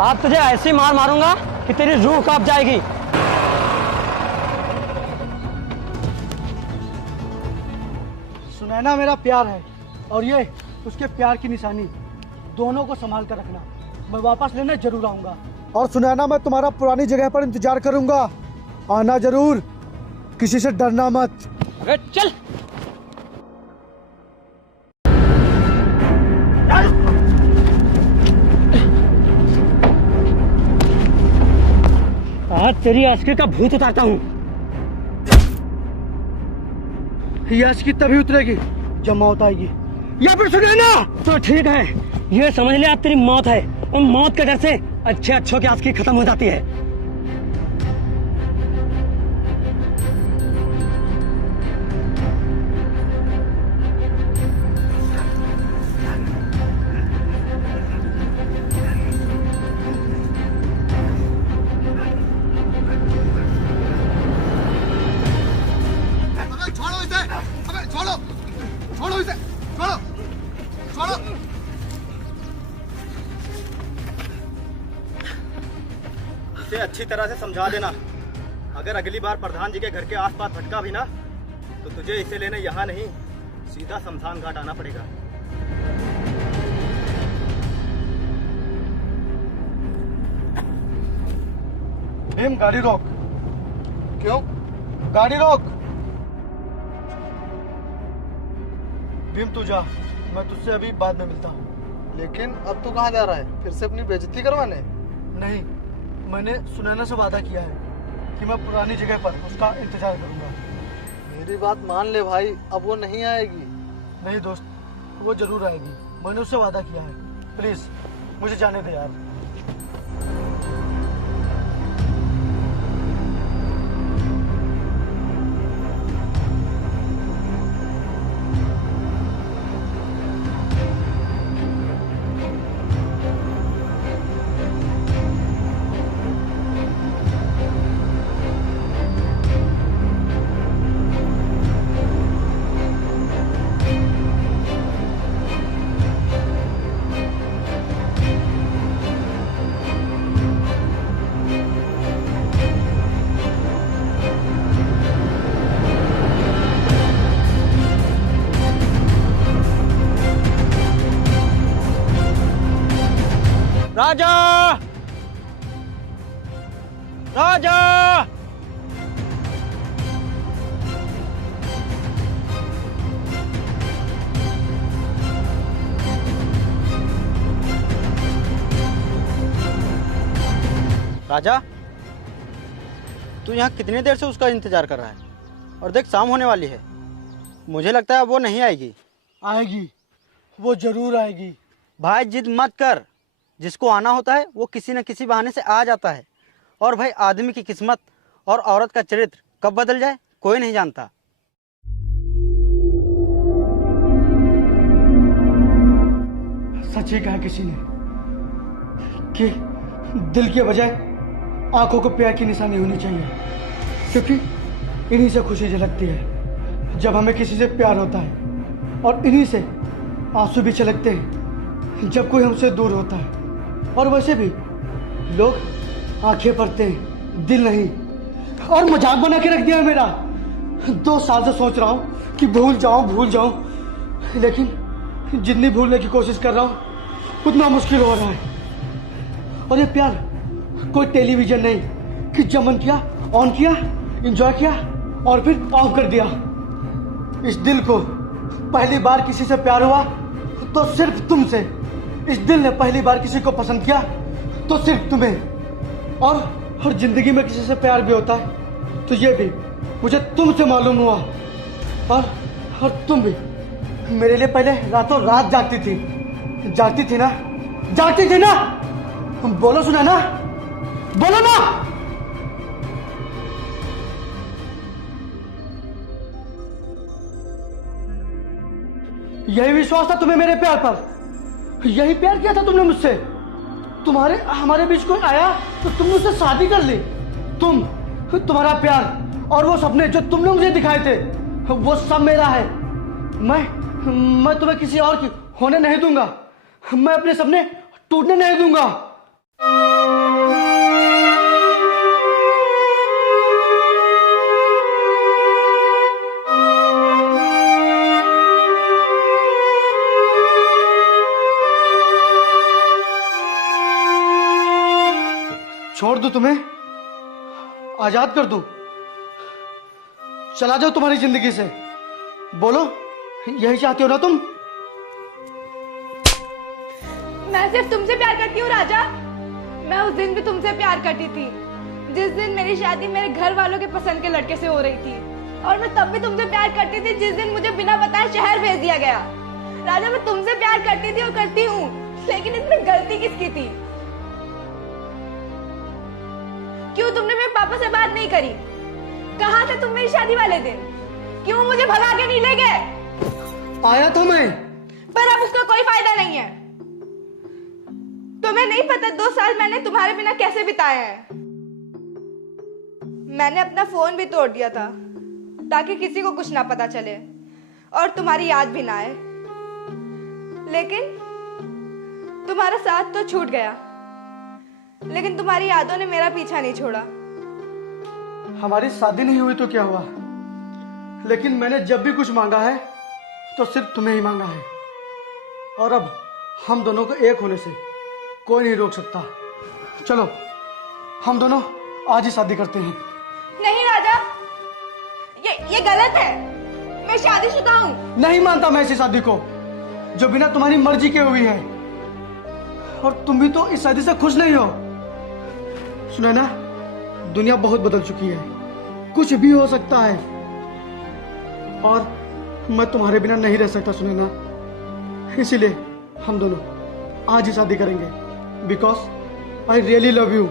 आप तुझे ऐसी मार मारूंगा कि तेरी रूह कांप जाएगी। सुनैना मेरा प्यार है और ये उसके प्यार की निशानी, दोनों को संभाल कर रखना। मैं वापस लेने जरूर आऊंगा। और सुनैना मैं तुम्हारा पुरानी जगह पर इंतजार करूंगा, आना जरूर, किसी से डरना मत। अबे चल। आज तेरी आशिकी का भूत उतारता हूँ। ये आशिकी तभी उतरेगी जब मौत आएगी, या फिर सुनैना। तो ठीक है, ये समझ ले अब तेरी मौत है, और मौत के डर से अच्छे अच्छों की आशिकी खत्म हो जाती है। इसे अच्छी तरह से समझा देना, अगर अगली बार प्रधान जी के घर के आसपास भटका भी ना तो तुझे इसे लेने यहाँ नहीं, सीधा शमशान घाट आना पड़ेगा। भीम गाड़ी रोक। क्यों? गाड़ी रोक। भीम तू जा, मैं तुझसे अभी बाद में मिलता हूँ। लेकिन अब तू कहाँ जा रहा है? फिर से अपनी बेइज्जती करवाने? नहीं, मैंने सुनैना से वादा किया है कि मैं पुरानी जगह पर उसका इंतजार करूंगा। मेरी बात मान ले भाई, अब वो नहीं आएगी। नहीं दोस्त, वो जरूर आएगी, मैंने उससे वादा किया है। प्लीज मुझे जाने दे यार। राजा, राजा। राजा, तू यहाँ कितनी देर से उसका इंतजार कर रहा है? और देख शाम होने वाली है, मुझे लगता है वो नहीं आएगी। आएगी, वो जरूर आएगी। भाई जिद मत कर, जिसको आना होता है वो किसी न किसी बहाने से आ जाता है। और भाई आदमी की किस्मत और औरत का चरित्र कब बदल जाए कोई नहीं जानता। सच ही कहा किसी ने कि दिल के बजाय आंखों को प्यार की निशानी होनी चाहिए, क्योंकि इन्हीं से खुशी झलकती है जब हमें किसी से प्यार होता है, और इन्हीं से आंसू भी छलकते हैं जब कोई हमसे दूर होता है। और वैसे भी लोग आंखें पड़ते हैं, दिल नहीं। और मजाक बना के रख दिया है मेरा। 2 साल से सोच रहा हूँ कि भूल जाऊं, लेकिन जितनी भूलने की कोशिश कर रहा हूँ उतना मुश्किल हो रहा है। और ये प्यार कोई टेलीविजन नहीं कि जब मन किया ऑन किया, एंजॉय किया और फिर ऑफ कर दिया। इस दिल को पहली बार किसी से प्यार हुआ तो सिर्फ तुमसे। इस दिल ने पहली बार किसी को पसंद किया तो सिर्फ तुम्हें। और जिंदगी में किसी से प्यार भी होता है तो ये भी मुझे तुमसे मालूम हुआ। और तुम भी मेरे लिए पहले रातों रात जागती थी ना, जागती थी ना। बोलो सुनैना, बोलो ना। यही विश्वास था तुम्हें मेरे प्यार पर, यही प्यार किया था तुमने मुझसे। हमारे बीच कोई आया तो तुमने उससे शादी कर ली। तुम्हारा प्यार और वो सपने जो तुमने मुझे दिखाए थे, वो सब मेरा है। मैं तुम्हें किसी और की होने नहीं दूंगा। मैं अपने सपने टूटने नहीं दूंगा। छोड़ दूं तुम्हें, आजाद कर दूं, चला जाओ तुम्हारी जिंदगी से। बोलो, यही चाहती हो ना तुम? मैं सिर्फ तुमसे प्यार करती हूँ राजा। मैं उस दिन भी तुमसे प्यार करती थी जिस दिन मेरी शादी मेरे घर वालों के पसंद के लड़के से हो रही थी, और मैं तब भी तुमसे प्यार करती थी जिस दिन मुझे बिना बताए शहर भेज दिया गया। राजा, मैं तुमसे प्यार करती थी और करती हूँ, लेकिन इसमें गलती किसकी थी? क्यों तुमने मेरे पापा से बात नहीं करी? कहाँ थे तुम मेरी शादी वाले दिन? क्यों मुझे भगा के नहीं ले गए? आया था मैं, पर अब उसका कोई फायदा नहीं है। तुम्हें नहीं पता 2 साल मैंने तुम्हारे बिना कैसे बिताए हैं। मैंने अपना फोन भी तोड़ दिया था ताकि किसी को कुछ ना पता चले और तुम्हारी याद भी ना आए, लेकिन तुम्हारा साथ तो छूट गया, लेकिन तुम्हारी यादों ने मेरा पीछा नहीं छोड़ा। हमारी शादी नहीं हुई तो क्या हुआ, लेकिन मैंने जब भी कुछ मांगा है तो सिर्फ तुम्हें ही मांगा है, और अब हम दोनों को एक होने से कोई नहीं रोक सकता। चलो हम दोनों आज ही शादी करते हैं। नहीं राजा, ये गलत है। मैं शादीशुदा हूँ। नहीं मानता मैं ऐसी शादी को जो बिना तुम्हारी मर्जी के हुई है, और तुम भी तो इस शादी से खुश नहीं हो। सुनैना, दुनिया बहुत बदल चुकी है, कुछ भी हो सकता है, और मैं तुम्हारे बिना नहीं रह सकता सुनैना। इसीलिए हम दोनों आज ही शादी करेंगे, because I really love you.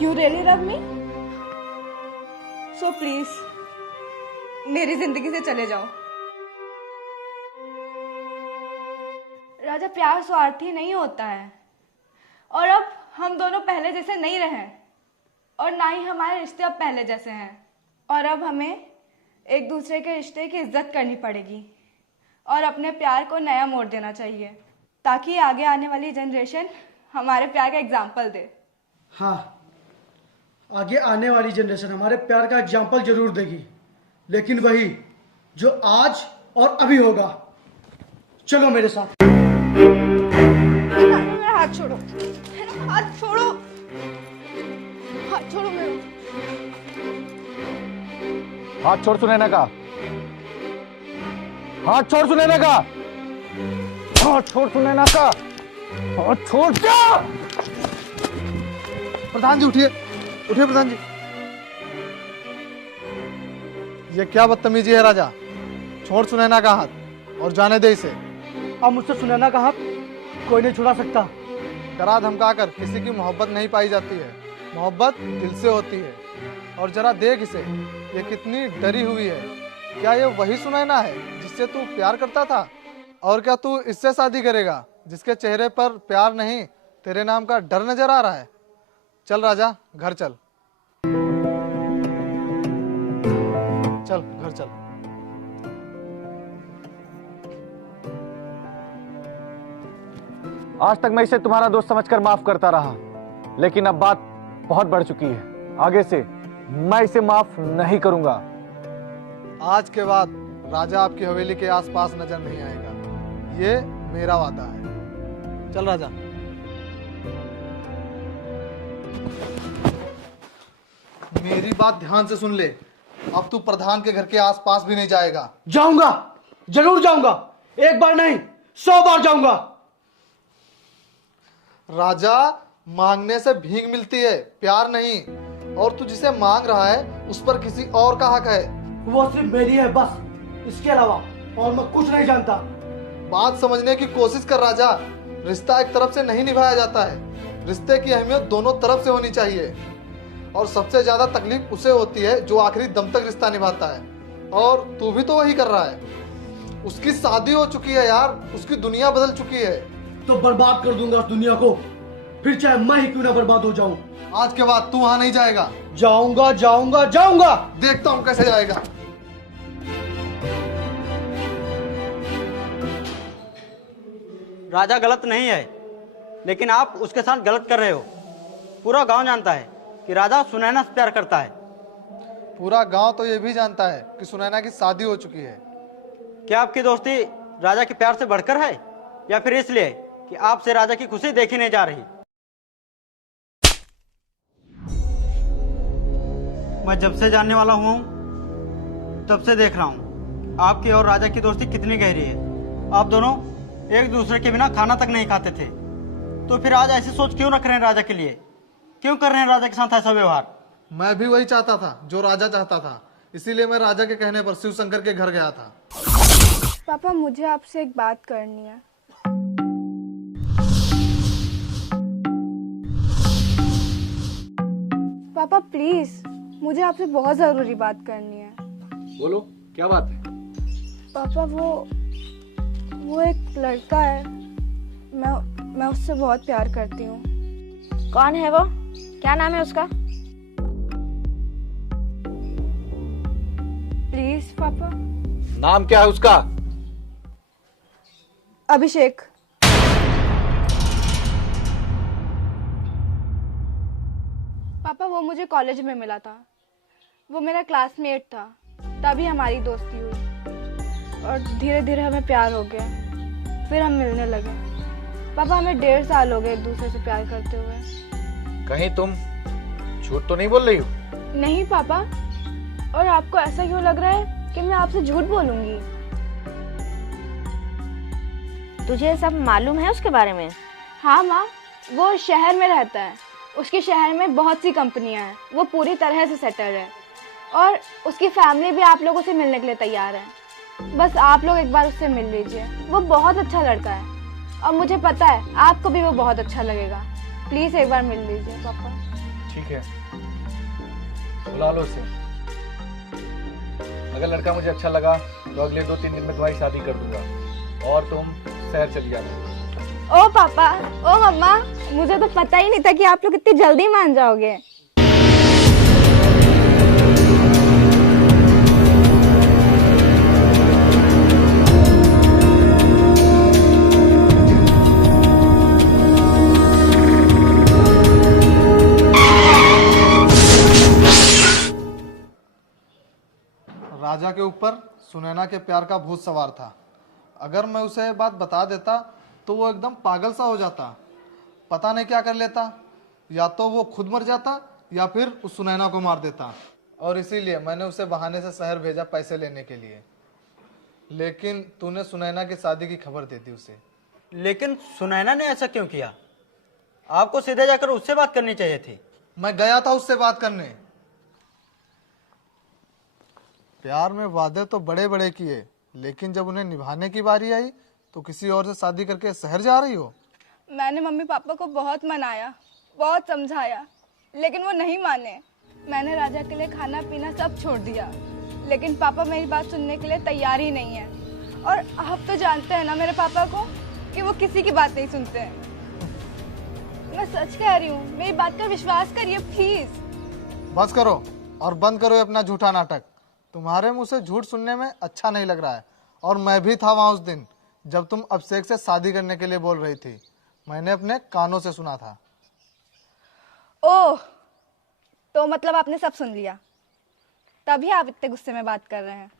You really love me? So please, मेरी जिंदगी से चले जाओ। राजा, प्यार स्वार्थी नहीं होता है, और अब हम दोनों पहले जैसे नहीं रहे, और ना ही हमारे रिश्ते अब पहले जैसे हैं, और अब हमें एक दूसरे के रिश्ते की इज्जत करनी पड़ेगी और अपने प्यार को नया मोड़ देना चाहिए, ताकि आगे आने वाली जनरेशन हमारे प्यार का एग्जाम्पल दे। हाँ, आगे आने वाली जनरेशन हमारे प्यार का एग्जाम्पल जरूर देगी, लेकिन वही जो आज और अभी होगा। चलो मेरे साथ। मेरा हाथ छोड़ो, हाथ छोड़ो, हाथ छोड़ो मेरा। हाथ छोड़ सुनैना का, हाथ छोड़ सुनैना का, हाथ छोड़ सुनैना का, हाथ छोड़। क्या? प्रधान जी उठिए, उठिए प्रधान जी। ये क्या बदतमीजी है राजा? छोड़ सुनैना का हाथ और जाने दे इसे। अब मुझसे सुनैना का हाथ कोई नहीं छुड़ा सकता। डरा धमका कर किसी की मोहब्बत नहीं पाई जाती है, मोहब्बत दिल से होती है। और जरा देख इसे, ये कितनी डरी हुई है। क्या ये वही सुनैना है जिससे तू प्यार करता था? और क्या तू इससे शादी करेगा जिसके चेहरे पर प्यार नहीं, तेरे नाम का डर नजर आ रहा है? चल राजा, घर चल, चल घर चल। आज तक मैं इसे तुम्हारा दोस्त समझकर माफ करता रहा, लेकिन अब बात बहुत बढ़ चुकी है। आगे से मैं इसे माफ नहीं करूंगा। आज के बाद राजा आपकी हवेली के आसपास नजर नहीं आएगा, ये मेरा वादा है। चल राजा। मेरी बात ध्यान से सुन ले, अब तू प्रधान के घर के आसपास भी नहीं जाएगा। जाऊंगा, जरूर जाऊंगा, एक बार नहीं 100 बार जाऊंगा। राजा, मांगने से भीख मिलती है, प्यार नहीं। और तू जिसे मांग रहा है उस पर किसी और का हक है। वो सिर्फ मेरी है बस, इसके अलावा और मैं कुछ नहीं जानता। बात समझने की कोशिश कर राजा। रिश्ता एक तरफ से नहीं निभाया जाता है। रिश्ते की अहमियत दोनों तरफ से होनी चाहिए। और सबसे ज्यादा तकलीफ उसे होती है जो आखिरी दम तक रिश्ता निभाता है। और तू भी तो वही कर रहा है। उसकी शादी हो चुकी है यार, उसकी दुनिया बदल चुकी है। तो बर्बाद कर दूंगा उस दुनिया को, फिर चाहे मैं ही क्यों ना बर्बाद हो जाऊं। आज के बाद तू वहां नहीं जाएगा। जाऊंगा जाऊंगा जाऊंगा। देखता हूं कैसे जाएगा। राजा गलत नहीं है, लेकिन आप उसके साथ गलत कर रहे हो। पूरा गांव जानता है कि राजा सुनैना से प्यार करता है। पूरा गांव तो ये भी जानता है कि सुनैना की शादी हो चुकी है। क्या आपकी दोस्ती राजा के प्यार से बढ़कर है, या फिर इसलिए कि आपसे राजा की खुशी देखी नहीं जा रही? मैं जब से जानने वाला हुआ हूं तब से देख रहा हूं आपकी और राजा की दोस्ती कितनी गहरी है। आप दोनों एक दूसरे के बिना खाना तक नहीं खाते थे, तो फिर आज ऐसी सोच क्यों रख रहे हैं राजा के लिए? क्यों कर रहे हैं राजा के साथ ऐसा व्यवहार? मैं भी वही चाहता था जो राजा चाहता था, इसीलिए मैं राजा के कहने पर शिव शंकर के घर गया था। पापा मुझे आपसे एक बात करनी है। पापा प्लीज, मुझे आपसे बहुत जरूरी बात करनी है। बोलो, क्या बात है? पापा वो एक लड़का है, मैं उससे बहुत प्यार करती हूँ। कौन है वो? क्या नाम है उसका? प्लीज पापा। नाम क्या है उसका? अभिषेक। पापा वो मुझे कॉलेज में मिला था, वो मेरा क्लासमेट था, तभी हमारी दोस्ती हुई और धीरे धीरे हमें प्यार हो गया, फिर हम मिलने लगे। पापा हमें 1.5 साल हो गए एक दूसरे से प्यार करते हुए। कहीं तुम झूठ तो नहीं बोल रही हो? नहीं पापा, और आपको ऐसा क्यों लग रहा है कि मैं आपसे झूठ बोलूंगी? तुझे सब मालूम है उसके बारे में? हाँ माँ, वो शहर में रहता है, उसके शहर में बहुत सी कंपनियां हैं, वो पूरी तरह से सेटल है और उसकी फैमिली भी आप लोगों से मिलने के लिए तैयार है। बस आप लोग एक बार उससे मिल लीजिए, वो बहुत अच्छा लड़का है और मुझे पता है आपको भी वो बहुत अच्छा लगेगा। प्लीज एक बार मिल लीजिए पापा। ठीक है, बुला लो उसे। अगर लड़का मुझे अच्छा लगा तो अगले 2-3 दिन में तुम्हारी शादी कर दूंगा और तुम शहर चली जाना। ओ पापा, ओ मम्मा, मुझे तो पता ही नहीं था कि आप लोग इतनी जल्दी मान जाओगे। राजा के ऊपर सुनैना के प्यार का भूत सवार था। अगर मैं उसे ये बात बता देता तो वो एकदम पागल सा हो जाता, पता नहीं क्या कर लेता। या तो वो खुद मर जाता या फिर उस सुनैना को मार देता। और इसीलिए मैंने उसे बहाने से शहर भेजा पैसे लेने के लिए। लेकिन तूने सुनैना की शादी की खबर दे दी उसे। लेकिन सुनैना ने ऐसा क्यों किया? आपको सीधे जाकर उससे बात करनी चाहिए थी। मैं गया था उससे बात करने। प्यार में वादे तो बड़े बड़े किए, लेकिन जब उन्हें निभाने की बारी आई तो किसी और से शादी करके शहर जा रही हो। मैंने मम्मी पापा को बहुत मनाया, बहुत समझाया, लेकिन वो नहीं माने। मैंने राजा के लिए खाना पीना सब छोड़ दिया, लेकिन पापा मेरी बात सुनने के लिए तैयार ही नहीं है। और आप तो जानते हैं ना मेरे पापा को, कि वो किसी की बात नहीं सुनते हैं। मैं सच कह रही हूँ, मेरी बात का विश्वास करिए प्लीज। बस करो और बंद करो ये अपना झूठा नाटक। तुम्हारे मुंह से झूठ सुनने में अच्छा नहीं लग रहा है। और मैं भी था वहां उस दिन जब तुम अभिषेक से शादी करने के लिए बोल रही थी। मैंने अपने कानों से सुना था। ओह, तो मतलब आपने सब सुन लिया, तभी आप इतने गुस्से में बात कर रहे हैं।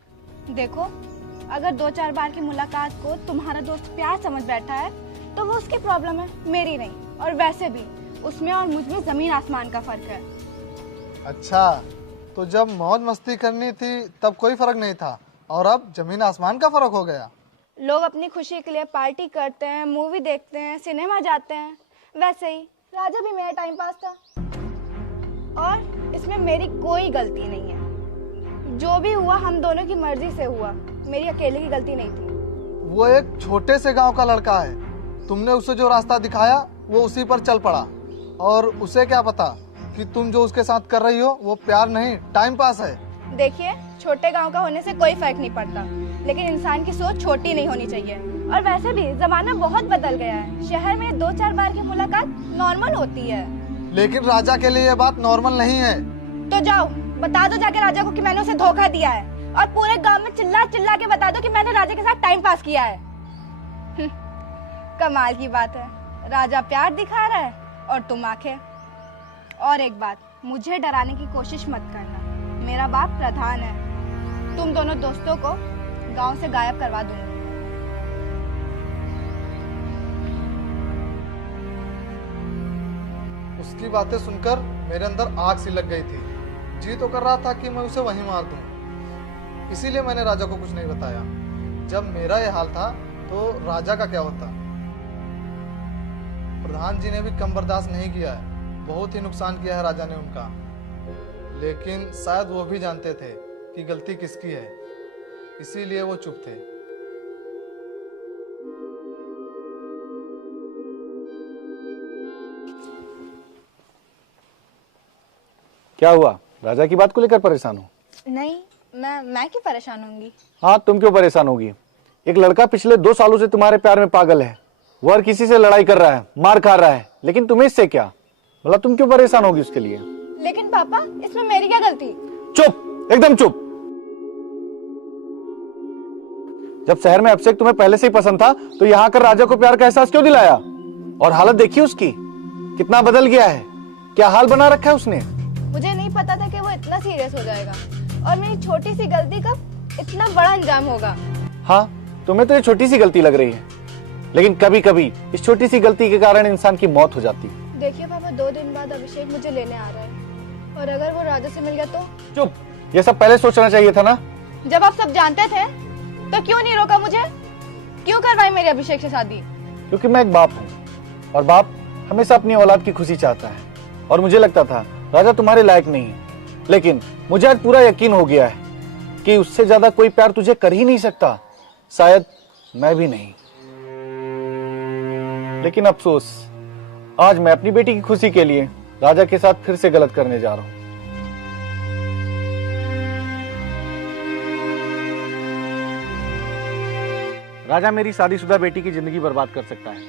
देखो, अगर 2-4 बार की मुलाकात को तुम्हारा दोस्त प्यार समझ बैठा है तो वो उसकी प्रॉब्लम है, मेरी नहीं। और वैसे भी उसमें और मुझ में जमीन आसमान का फर्क है। अच्छा, तो जब मौज मस्ती करनी थी तब कोई फर्क नहीं था, और अब जमीन आसमान का फर्क हो गया। लोग अपनी खुशी के लिए पार्टी करते हैं, मूवी देखते हैं, सिनेमा जाते हैं। वैसे ही राजा भी मेरा टाइम पास था, और इसमें मेरी कोई गलती नहीं है। जो भी हुआ हम दोनों की मर्जी से हुआ। मेरी अकेले की गलती नहीं थी। वो एक छोटे से गांव का लड़का है, तुमने उसे जो रास्ता दिखाया वो उसी पर चल पड़ा। और उसे क्या पता कि तुम जो उसके साथ कर रही हो वो प्यार नहीं, टाइम पास है। देखिए, छोटे गांव का होने से कोई फर्क नहीं पड़ता, लेकिन इंसान की सोच छोटी नहीं होनी चाहिए। और वैसे भी जमाना बहुत बदल गया है, शहर में 2-4 बार की मुलाकात नॉर्मल होती है। लेकिन राजा के लिए ये बात नॉर्मल नहीं है। तो जाओ बता दो जाके राजा को कि मैंने उसे धोखा दिया है, और पूरे गांव में चिल्ला चिल्ला के बता दो कि मैंने राजा के साथ टाइम पास किया है। कमाल की बात है, राजा प्यार दिखा रहा है और तुम आंखें। और एक बात, मुझे डराने की कोशिश मत करना, मेरा बाप प्रधान है। तुम दोनों दोस्तों को गांव से गायब करवा दूंगी। उसकी बातें सुनकर मेरे अंदर आग सी लग गई थी। जी तो कर रहा था कि मैं उसे वहीं मार दूं, इसीलिए मैंने राजा को कुछ नहीं बताया। जब मेरा ये हाल था तो राजा का क्या होता। प्रधान जी ने भी कम बर्दाश्त नहीं किया है, बहुत ही नुकसान किया है राजा ने उनका। लेकिन शायद वो भी जानते थे कि गलती किसकी है, इसीलिए वो चुप थे। क्या हुआ, राजा की बात को लेकर परेशान हो? नहीं, मैं क्यों परेशान होंगी? हाँ, तुम क्यों परेशान होगी? एक लड़का पिछले 2 सालों से तुम्हारे प्यार में पागल है, वो हर किसी से लड़ाई कर रहा है, मार खा रहा है, लेकिन तुम्हें इससे क्या? मतलब तुम क्यों परेशान होगी उसके लिए? लेकिन पापा, इसमें मेरी क्या गलती? चुप, एकदम चुप। जब शहर में अभिषेक तुम्हें पहले से ही पसंद था तो यहाँ आकर राजा को प्यार का एहसास क्यों दिलाया? और हालत देखी उसकी, कितना बदल गया है, क्या हाल बना रखा है उसने। मुझे नहीं पता था कि वो इतना सीरियस हो जाएगा, और मेरी छोटी सी गलती का इतना बड़ा अंजाम होगा। हाँ, तुम्हें तो ये छोटी सी गलती लग रही है, लेकिन कभी कभी इस छोटी सी गलती के कारण इंसान की मौत हो जाती है। देखिए पापा, 2 दिन बाद अभिषेक मुझे लेने आ रहा है, और अगर वो राजा से मिल गया तो? चुप, ये सब पहले सोचना चाहिए था ना। जब आप सब जानते थे तो क्यों नहीं रोका मुझे? क्यों करवाई मेरे अभिषेक से शादी? क्योंकि मैं एक बाप हूँ, और बाप हमेशा अपनी औलाद की खुशी चाहता है। और मुझे लगता था राजा तुम्हारे लायक नहीं है, लेकिन मुझे आज पूरा यकीन हो गया है कि उससे ज्यादा कोई प्यार तुझे कर ही नहीं सकता, शायद मैं भी नहीं। लेकिन अफसोस, आज मैं अपनी बेटी की खुशी के लिए राजा के साथ फिर से गलत करने जा रहा हूं। राजा मेरी शादीशुदा बेटी की जिंदगी बर्बाद कर सकता है,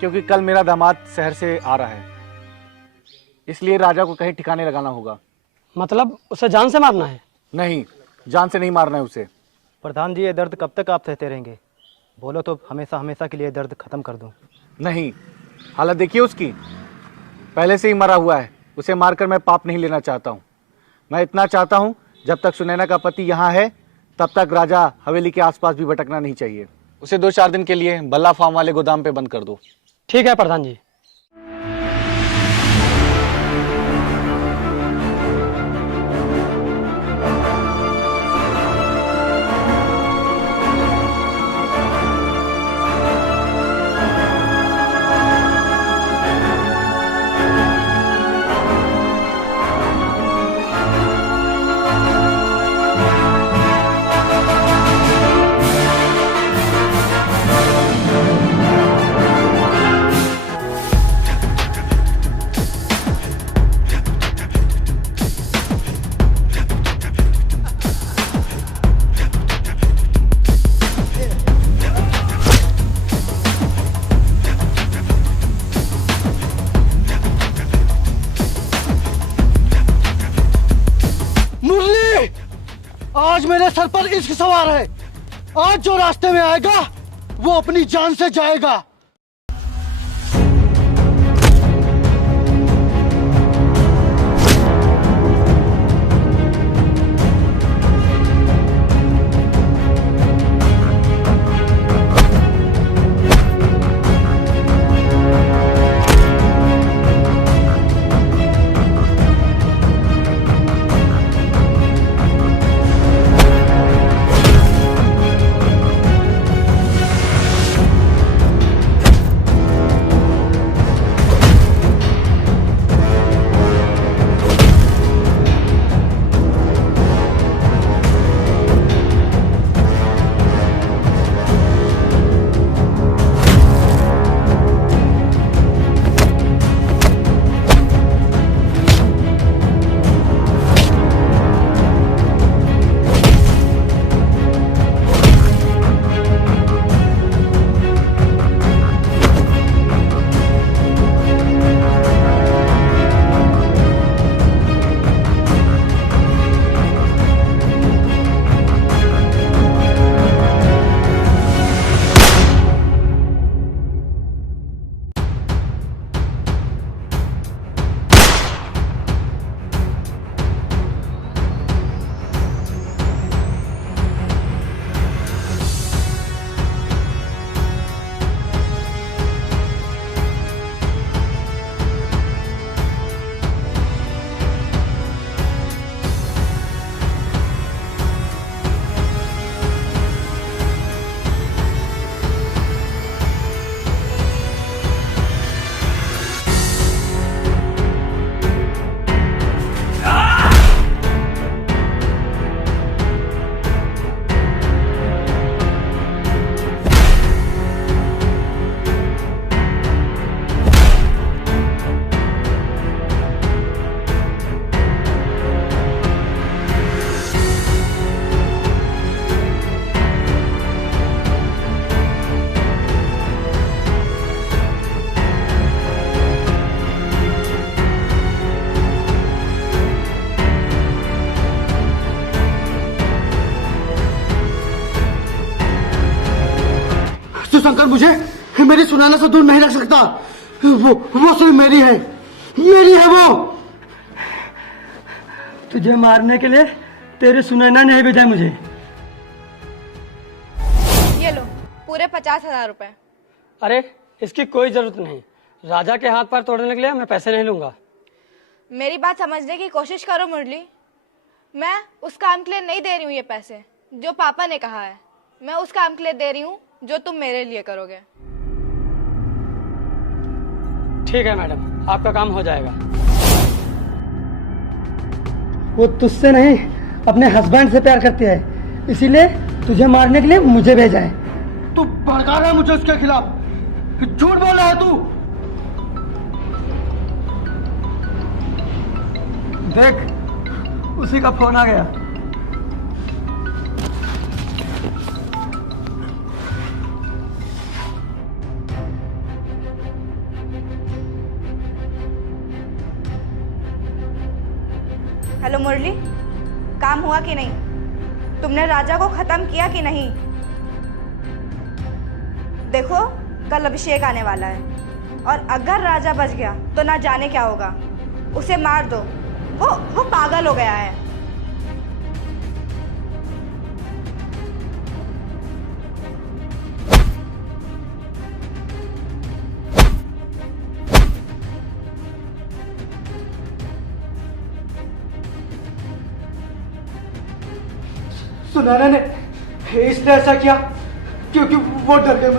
क्योंकि कल मेरा दामाद शहर से आ रहा है, इसलिए राजा को कहीं ठिकाने लगाना होगा। मतलब उसे जान से मारना है? नहीं, जान से नहीं मारना है उसे। प्रधान जी, ये दर्द कब तक आप सहते रहेंगे? बोलो तो हमेशा हमेशा के लिए दर्द खत्म कर दूं। नहीं, हालत देखिए उसकी, पहले से ही मरा हुआ है, उसे मारकर मैं पाप नहीं लेना चाहता हूँ। मैं इतना चाहता हूँ, जब तक सुनैना का पति यहाँ है तब तक राजा हवेली के आसपास भी भटकना नहीं चाहिए। उसे 2-4 दिन के लिए बल्ला फार्म वाले गोदाम पे बंद कर दो। ठीक है प्रधान जी। आज मेरे सर पर इश्क सवार है, आज जो रास्ते में आएगा वो अपनी जान से जाएगा। शंकर मुझे मेरी सुनैना से दूर नहीं रख सकता। वो सिर्फ मेरी है वो। तुझे मारने के लिए तेरी सुनैना ने भेजा मुझे। ये लो पूरे 50,000 रुपए। अरे इसकी कोई जरूरत नहीं, राजा के हाथ पैर तोड़ने के लिए मैं पैसे नहीं लूंगा। मेरी बात समझने की कोशिश करो मुरली, मैं उस काम के लिए नहीं दे रही हूँ ये पैसे जो पापा ने कहा है, मैं उस काम के लिए दे रही हूँ जो तुम मेरे लिए करोगे। ठीक है मैडम, आपका काम हो जाएगा। वो तुझसे नहीं अपने हस्बैंड से प्यार करती है, इसीलिए तुझे मारने के लिए मुझे भेजा है। तू भड़का रहा है मुझे उसके खिलाफ, झूठ बोल रहा है तू। देख उसी का फोन आ गया। हेलो मुरली, काम हुआ कि नहीं? तुमने राजा को खत्म किया कि नहीं? देखो कल अभिषेक आने वाला है और अगर राजा बच गया तो ना जाने क्या होगा। उसे मार दो, वो पागल हो गया है। सुनैना ने इसने ऐसा किया क्योंकि वो डर गई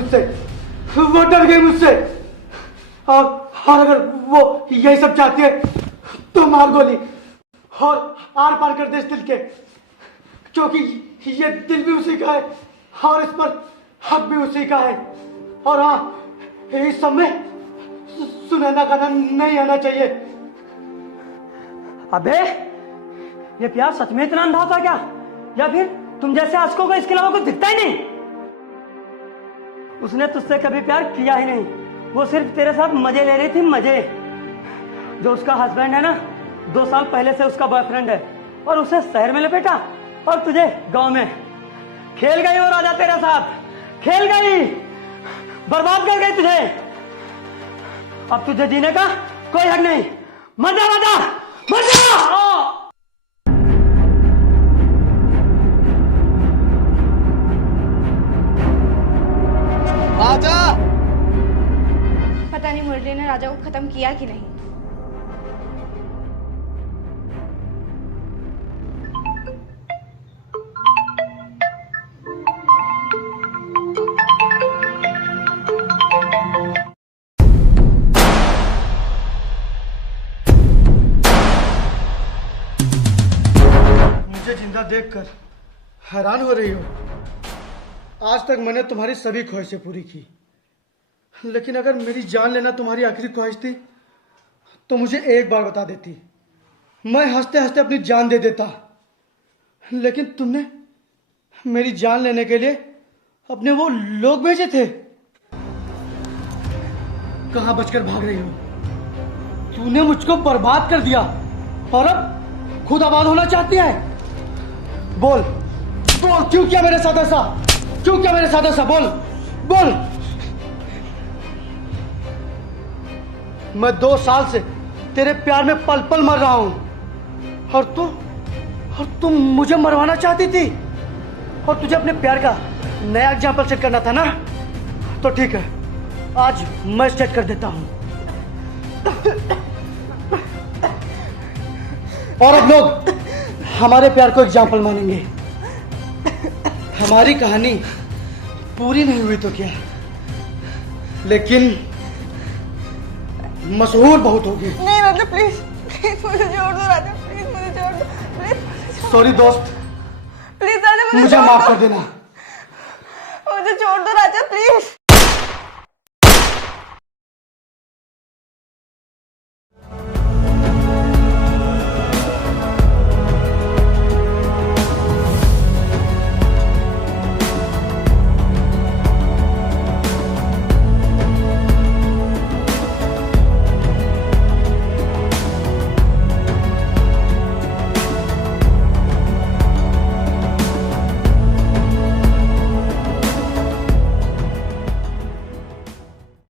मुझसे। और अगर वो यही सब चाहती है तो मार गोली और आर पार कर दे इस दिल के, क्योंकि ये दिल भी उसी का है और इस पर हक भी उसी का है। और हाँ, इस सब में सुनैना का नाम नहीं आना चाहिए। अबे ये प्यार सच में इतना अंधा था क्या, या फिर तुम जैसे आशिकों को इसके अलावा कुछ दिखता ही नहीं? उसने तुझसे कभी प्यार किया ही नहीं, वो सिर्फ तेरे साथ मजे ले रही थी, मजे। जो उसका हस्बैंड है ना, 2 साल पहले से उसका बॉयफ्रेंड है और उसे शहर में लपेटा और तुझे गांव में। खेल गई वो राजा तेरे साथ, खेल गई, बर्बाद कर गई तुझे। अब तुझे जीने का कोई हक नहीं। मर जा राजा, मर जा। राजा! पता नहीं मुरली ने राजा को खत्म किया कि नहीं। मुझे जिंदा देखकर हैरान हो रही हो? आज तक मैंने तुम्हारी सभी ख्वाहिशें पूरी की, लेकिन अगर मेरी जान लेना तुम्हारी आखिरी ख्वाहिश थी तो मुझे एक बार बता देती, मैं हंसते हंसते अपनी जान दे देता। लेकिन तुमने मेरी जान लेने के लिए अपने वो लोग भेजे थे। कहां बचकर भाग रही हो? तूने मुझको बर्बाद कर दिया और अब खुद आबाद होना चाहती है। बोल बोल, क्यों किया मेरे साथ ऐसा? क्यों किया मेरे साथ ऐसा? बोल बोल। मैं 2 साल से तेरे प्यार में पल पल मर रहा हूं और तुम मुझे मरवाना चाहती थी। और तुझे अपने प्यार का नया एग्जाम्पल सेट करना था ना, तो ठीक है, आज मैं सेट कर देता हूं। और अब लोग हमारे प्यार को एग्जाम्पल मानेंगे। हमारी कहानी पूरी नहीं हुई तो क्या, लेकिन मशहूर बहुत होगी। नहीं राजा, प्लीज प्लीज मुझे छोड़ दो राजा, प्लीज मुझे छोड़ दो, प्लीज। सॉरी दोस्त, प्लीज राजा मुझे माफ कर देना। मुझे छोड़ दो राजा, प्लीज।